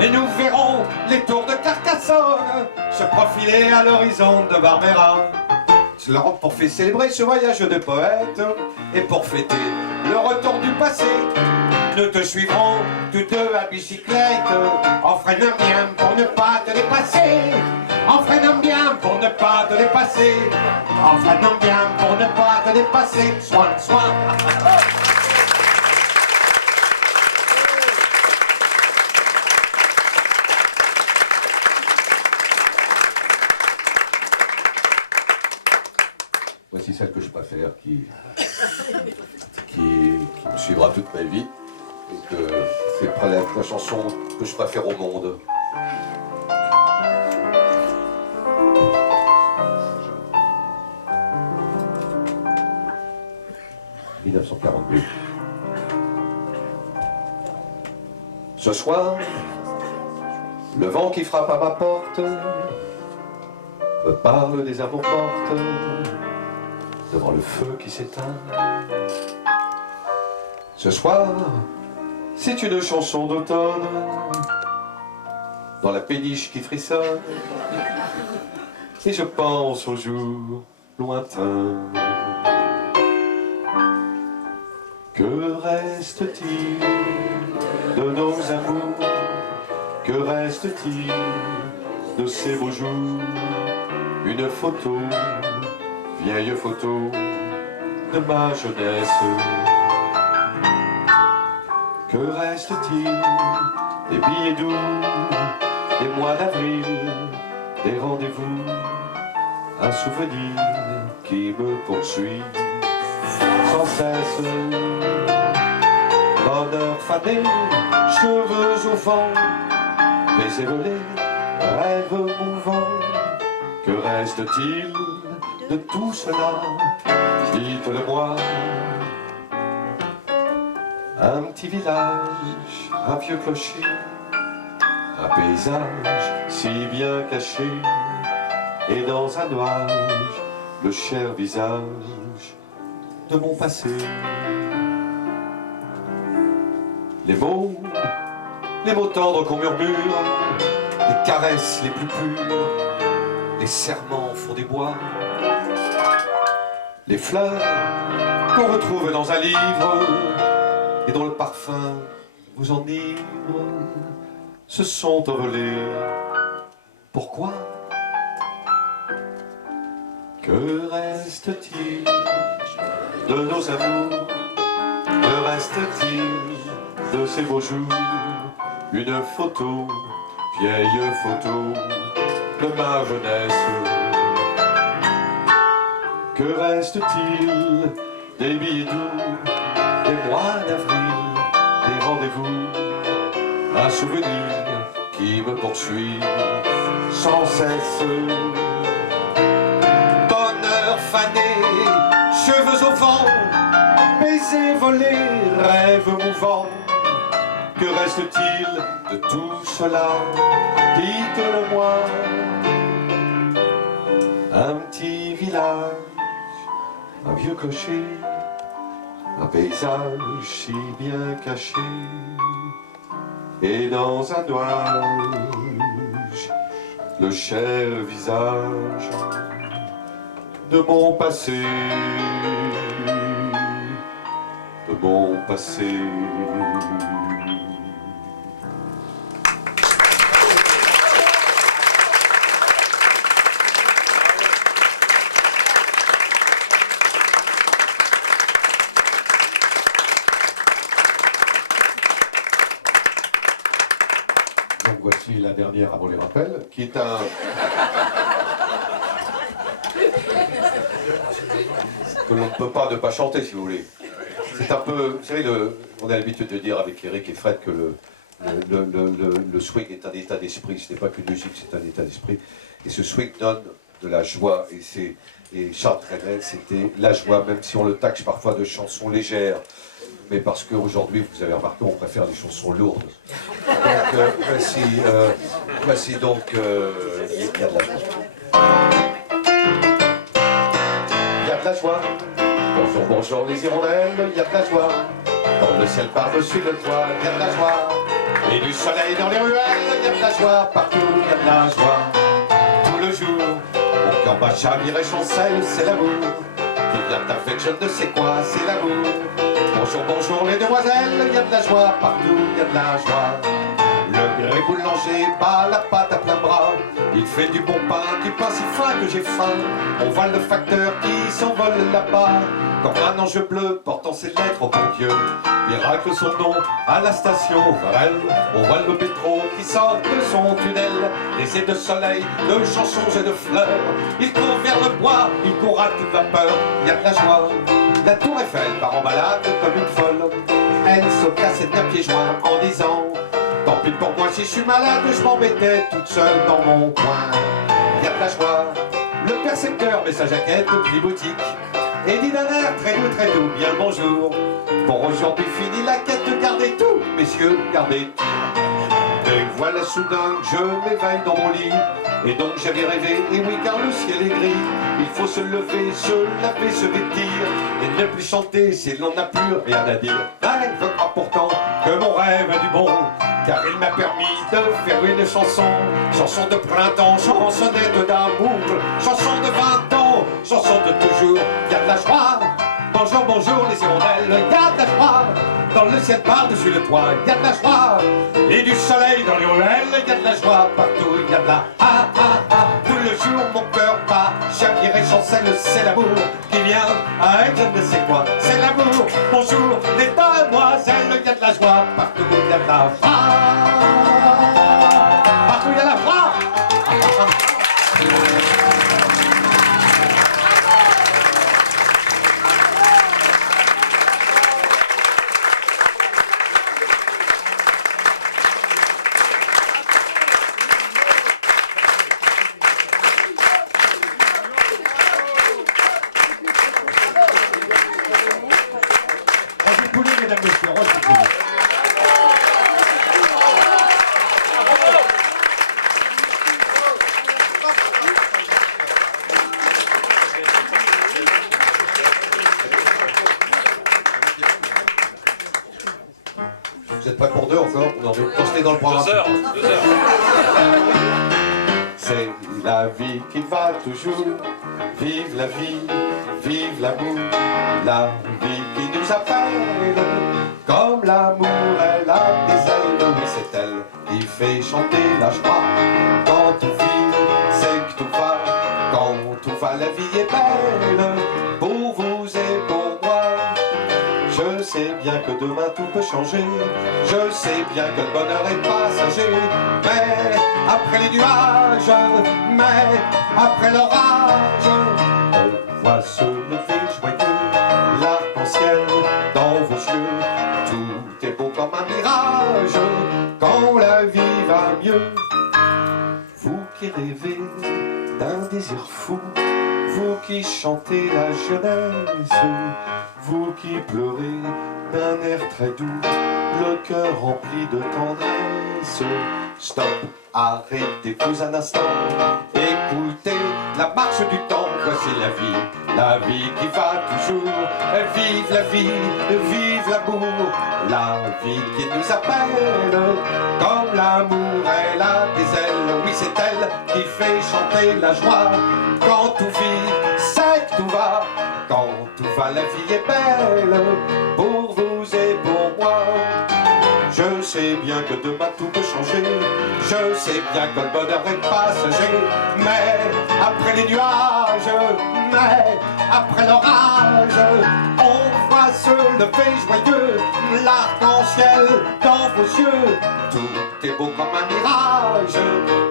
et nous verrons les tours de Carcassonne se profiler à l'horizon de Barbera. Pour faire célébrer ce voyage de poète et pour fêter le retour du passé, nous te suivrons tous deux à bicyclette, en freinant bien pour ne pas te dépasser, en freinant bien pour ne pas te dépasser, en freinant bien pour ne pas te dépasser. Soin, soin. Voici celle que je préfère, qui me suivra toute ma vie. Et que c'est la chanson que je préfère au monde. « 1942. Ce soir, le vent qui frappe à ma porte me parle des amours mortes devant le feu qui s'éteint. Ce soir, c'est une chanson d'automne dans la péniche qui frissonne, et je pense aux jours lointains. Que reste-t-il de nos amours? Que reste-t-il de ces beaux jours? Une photo, vieille photo de ma jeunesse. Que reste-t-il des billets doux, des mois d'avril, des rendez-vous, un souvenir qui me poursuit sans cesse. Bonheur fané, cheveux au vent, baisers volés, rêves mouvants. Que reste-t-il de tout cela? Dites-le-moi. Un petit village, un vieux clocher, un paysage si bien caché, et dans un nuage, le cher visage de mon passé. Les mots tendres qu'on murmure, les caresses les plus pures, les serments au fond des bois, les fleurs qu'on retrouve dans un livre et dont le parfum vous enivre, se sont envolés. Pourquoi? Que reste-t-il de nos amours? Que reste-t-il de ces beaux jours? Une photo, vieille photo de ma jeunesse. Que reste-t-il des billets doux, des mois d'avril, des rendez-vous, un souvenir qui me poursuit sans cesse. Bonheur fané, cheveux au vent, baisers volés, rêves mouvants. Que reste-t-il de tout cela? Dites-le-moi. Un petit village, un vieux clocher, un paysage si bien caché, et dans un nuage, le cher visage de mon passé, de mon passé. Donc voici la dernière avant les rappels, qui est un... que l'on ne peut pas ne pas chanter, si vous voulez. C'est un peu... Vous savez, on a l'habitude de dire avec Eric et Fred que le swing est un état d'esprit. Ce n'est pas qu'une musique, c'est un état d'esprit. Et ce swing donne de la joie. Et Charles Trenet, c'était la joie, même si on le taxe parfois de chansons légères. Mais parce qu'aujourd'hui, vous avez remarqué, on préfère des chansons lourdes. Donc voici donc il y a de la joie. Il y a de la joie. Bonjour, bonjour les hirondelles, il y a de la joie. Dans le ciel par-dessus le toit, il y a de la joie. Et du soleil dans les ruelles, il y a de la joie. Partout, il y a de la joie. Tout le jour, mon cœur bat chavire et chancelle, c'est l'amour. Qui vient avec je ne sais quoi, c'est l'amour. Bonjour, bonjour les demoiselles, il y a de la joie, partout il y a de la joie. Le gré boulanger bat la pâte à plein bras, il fait du bon pain si fin que j'ai faim. On voit le facteur qui s'envole là-bas, comme un ange bleu portant ses lettres au bon Dieu. Miracle son nom à la station Varenne, on voit le métro qui sort de son tunnel. Des ailes de soleil, de chansons et de fleurs, il court vers le bois, il court à toute vapeur, il y a de la joie. La tour Eiffel part en balade comme une folle, elle se cassait d'un pied joint en disant: tant pis pour moi si je suis malade, je m'embêtais toute seule dans mon coin. Il y a de la joie, le percepteur met sa jaquette au prix boutique et dit d'un air très doux, bien le bonjour. Pour aujourd'hui fini la quête, gardez tout, messieurs, gardez tout. Mais voilà soudain que je m'éveille dans mon lit, et donc j'avais rêvé, et oui car le ciel est gris. Il faut se lever, se laver, se vêtir, et ne plus chanter si l'on n'a plus rien à dire. Mais je crois pourtant que mon rêve a du bon, car il m'a permis de faire une chanson. Chanson de printemps, chansonnette d'amour, chanson de 20 ans, chanson de toujours. Il y a de la joie, bonjour, bonjour les hirondelles, il y a de la joie. Dans le ciel par-dessus le toit, il y a de la joie. Et du soleil dans les ruelles, il y a de la joie. Partout, il y a de la tout le jour, mon cœur bat chavire et chancelle, c'est l'amour qui vient avec je ne sais quoi. C'est l'amour, bonjour les demoiselles, il y a de la joie. Partout, il y a de la joie. Partout, il y a de la joie. Mesdames, Messieurs, Pas pour deux encore, non, mais quand c'était dans le programme. 2 heures. C'est la vie qui va toujours. Vive la vie, vive l'amour. La vie qui nous appelle. Comme l'amour, elle a des ailes. Oui, c'est elle qui fait chanter la joie. Quand tout vit, c'est que tout va. Quand tout va, la vie est belle. Pour vous et pour moi. Je sais bien que demain tout peut changer. Je sais bien que le bonheur est passager. Mais après les nuages, mais après l'orage, on voit se lever joyeux l'arc-en-ciel dans vos yeux. Tout est beau comme un mirage quand la vie va mieux. Vous qui rêvez d'un désir fou, vous qui chantez la jeunesse, vous qui pleurez d'un air très doux, le cœur rempli de tendresse. Stop, arrêtez-vous un instant, écoutez la marche du temps. Voici la vie qui va toujours. Vive la vie, vive l'amour, la vie qui nous appelle. Comme l'amour, elle a des ailes. Oui, c'est elle qui fait chanter la joie. Quand tout vit, c'est que tout va. Quand tout va, la vie est belle. Pour vous et pour moi. Je sais bien que demain tout peut changer. Je sais bien que le bonheur est passager. Mais après les nuages, mais après l'orage, on voit se lever joyeux l'arc-en-ciel dans vos yeux. Tout est beau comme un mirage.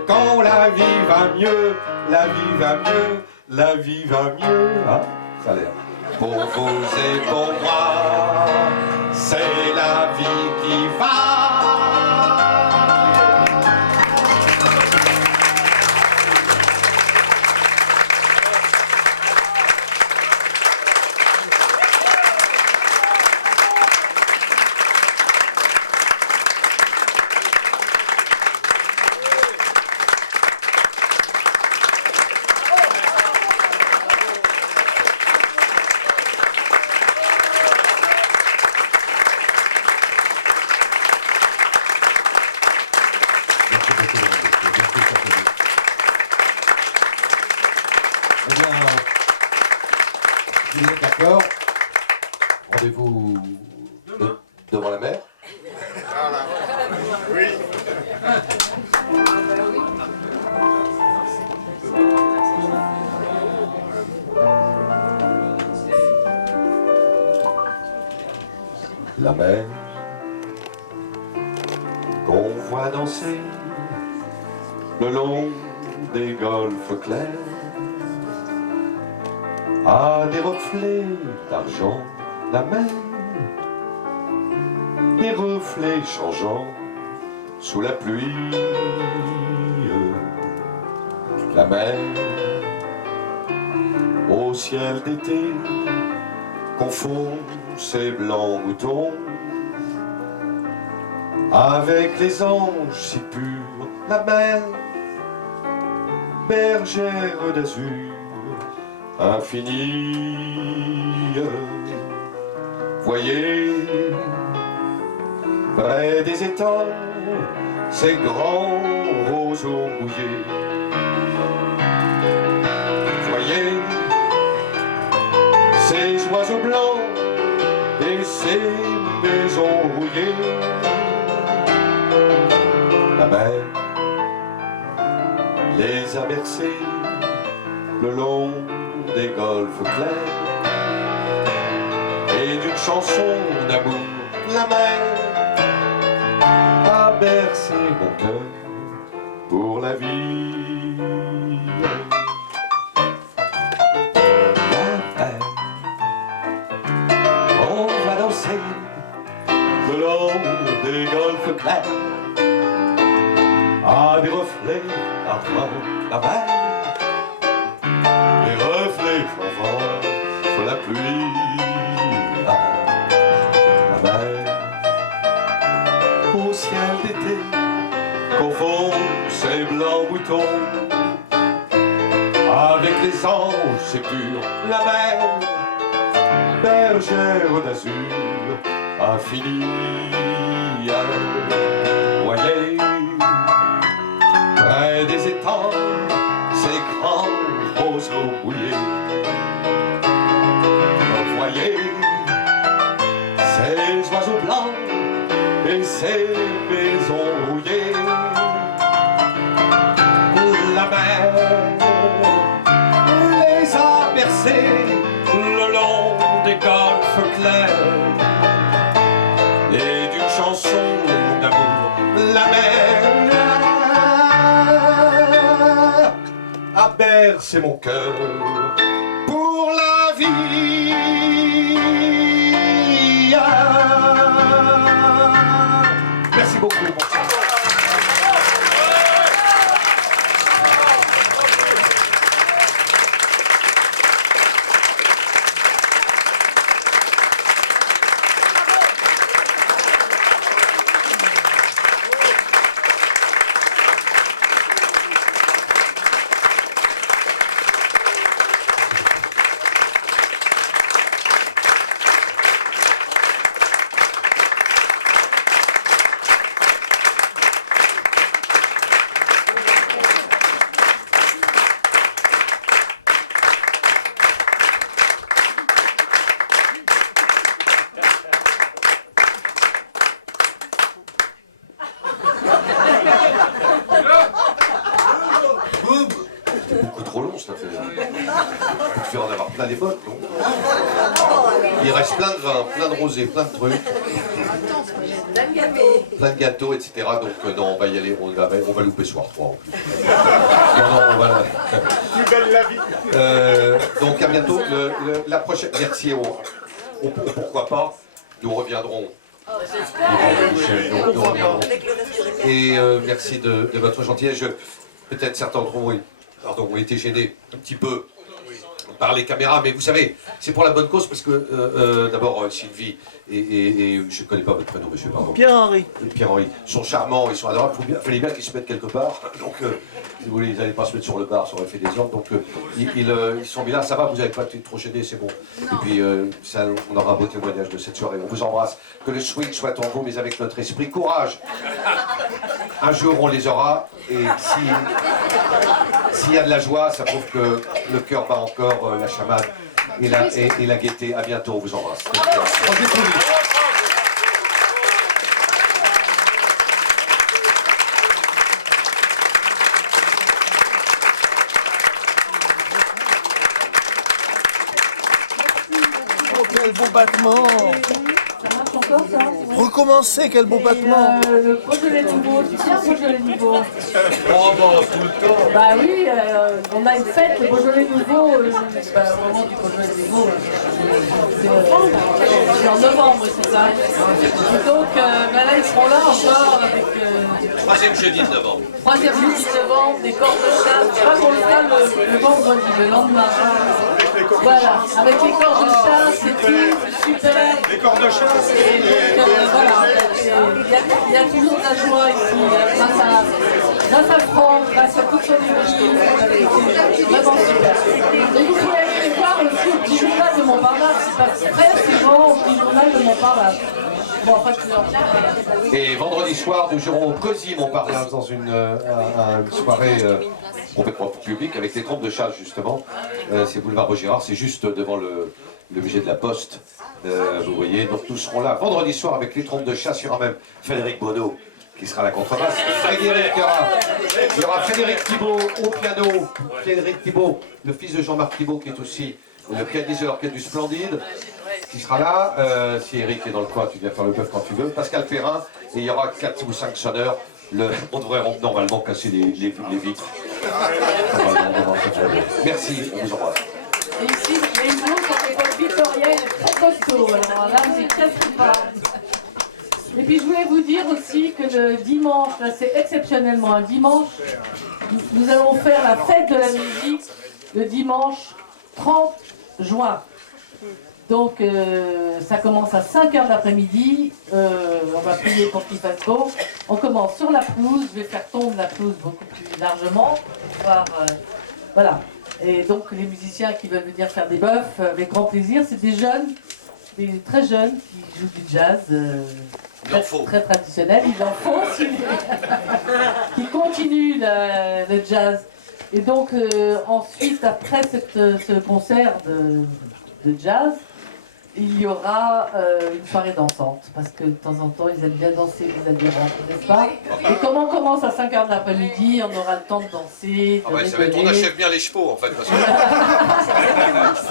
Quand la vie va mieux, la vie va mieux, la vie va mieux. Ah, ça a l'air. Pour vous et pour moi, c'est la vie qui va. Eh bien, vous êtes d'accord? Rendez-vous devant la mer. La mer qu'on voit danser le long des golfes clairs a des reflets d'argent. La mer, des reflets changeants sous la pluie. La mer au ciel d'été confond ses blancs moutons avec les anges si purs. La mer, bergère d'azur infinie. Voyez, près des étangs, ces grands roseaux mouillés. Voyez, ces oiseaux blancs et ces maisons rouillées. La mer les a bercés le long des golfes clairs. Et d'une chanson d'amour, la mer a bercé mon cœur pour la vie. La mer, on va danser le long des golfes clairs, à des reflets d'argent. La mer, des reflets changeants sur la pluie. La mer, au ciel d'été, confond ses blancs boutons avec les anges, c'est pur. La mer, bergère d'azur infinie. Voyez, près des étangs, ces grands roseaux mouillés. Voyez, ces oiseaux blancs et ces maisons rouillées. La mer les a bercés le long des golfes clairs. Et d'une chanson d'amour, la mer a bercé mon cœur pour la vie. Merci beaucoup, mon cher. Beaucoup trop long, cette affaire. Tu vas en avoir plein les bottes, non? Il reste plein de vin, plein de rosé, plein de trucs. Plein de gâteaux, etc. Donc non, on va y aller, on va louper soir 3 en plus. Non, on va... Plus belle la vie. Donc à bientôt. La prochaine... Merci, pourquoi pas, nous reviendrons. Nous reviendrons. Et merci de votre gentillesse. Peut-être certains d'entre vous ont été gênés un petit peu par les caméras, mais vous savez, c'est pour la bonne cause, parce que d'abord Sylvie et je ne connais pas votre prénom, monsieur, pardon. Pierre-Henri. Pierre-Henri sont charmants, ils sont adorables, il fallait bien qu'ils se mettent quelque part, donc si vous voulez, ils n'allaient pas se mettre sur le bar, ça aurait fait des ordres, donc ils sont bien là, ça va, vous n'avez pas été trop gênés, c'est bon. Non. Et puis ça, on aura un beau témoignage de cette soirée, on vous embrasse, que le swing soit en vous, mais avec notre esprit, courage. Un jour on les aura, et s'il y a de la joie, ça prouve que le cœur bat encore la chamade et la gaieté. À bientôt, on vous embrasse. Oh, quel beau battement! Recommencer, quel beau battement! Le Beaujolais nouveau, tu tiens Beaujolais nouveau? Oh bon, tout le temps. Bah oui, on a une fête, le Beaujolais nouveau, au moment du Beaujolais nouveau, c'est en novembre, c'est ça. Et donc bah là, ils seront là encore avec... Troisième jeudi de novembre. Troisième jeudi de novembre, des cordes de chasse. Je crois qu'on le fera le vendredi, le lendemain. Voilà, avec les cordes de chasse et tout, super. Les cordes de chasse. Et donc, voilà, il y a toujours de la joie ici, grâce à Franck, grâce à toute son équipe, c'est vraiment super. Et vous pouvez aller voir aussi au petit journal de Montparnasse, c'est pas très souvent au petit journal de Montparnasse. Bon, enfin, et vendredi soir, nous jouerons au Cosy Montparnasse dans une soirée complètement publique avec les trompes de chasse, justement. C'est boulevard Vaugirard, c'est juste devant le musée de la Poste. Vous voyez, donc nous serons là vendredi soir avec les trompes de chasse. Il y aura même Frédéric Bonneau qui sera à la contrebasse. Il y aura Frédéric Thibault au piano. Frédéric Thibault, le fils de Jean-Marc Thibault, qui est aussi le pianiste de l'orchestre du Splendide, qui sera là. Si Eric est dans le coin, tu viens faire le bœuf quand tu veux. Pascal Perrin, et il y aura 4 ou 5 sonneurs. On devrait normalement casser les vitres. Merci, on vous embrasse. Et ici, les jours sont l'école victorienne très costaud. Alors là, c'est très sympa. Et puis je voulais vous dire aussi que le dimanche, là c'est exceptionnellement un dimanche, nous allons faire la fête de la musique le dimanche 30 juin. Donc ça commence à 5h de l'après-midi, on va prier pour qu'il fasse beau. On commence sur la pelouse, je vais faire tomber la pelouse beaucoup plus largement. Voilà. Et donc les musiciens qui veulent venir faire des bœufs, avec grand plaisir, c'est des jeunes, des très jeunes qui jouent du jazz. Il en faut. très traditionnel, il en faut aussi, qui continue le jazz. Et donc ensuite, après ce concert de jazz, il y aura une soirée dansante, parce que de temps en temps, ils aiment bien danser les adhérents, n'est-ce pas? Et comme on commence à 5h de l'après-midi, on aura le temps de danser, de Ça va être, on rigoler. achève bien les chevaux en fait. Parce que... Et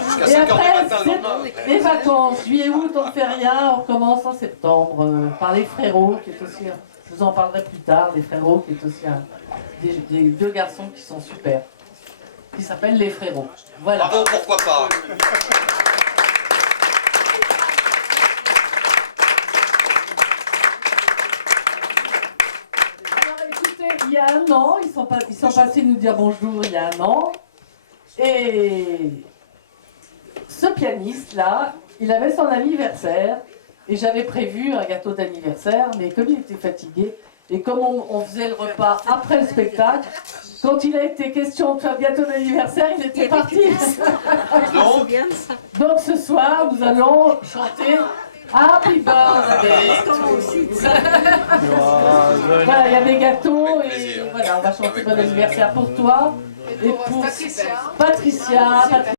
Jusqu'à 5h du après, matin, le lendemain. c'est les vacances, juillet-août, on ne fait rien, on commence en septembre par les Frérots, qui est aussi, je vous en parlerai plus tard, les Frérots, qui est aussi des deux garçons qui sont super, qui s'appellent les Frérots. Voilà. Bravo, pourquoi pas. Alors écoutez, il y a un an, ils sont passés nous dire bonjour il y a un an, et ce pianiste-là, il avait son anniversaire, et j'avais prévu un gâteau d'anniversaire, mais comme il était fatigué, et comme on faisait le repas après le spectacle, quand il a été question de faire le gâteau d'anniversaire, il était parti. Donc ce soir, nous allons chanter Happy Birthday. Voilà, il y a des gâteaux et voilà, on va chanter bon anniversaire pour toi et pour Patricia.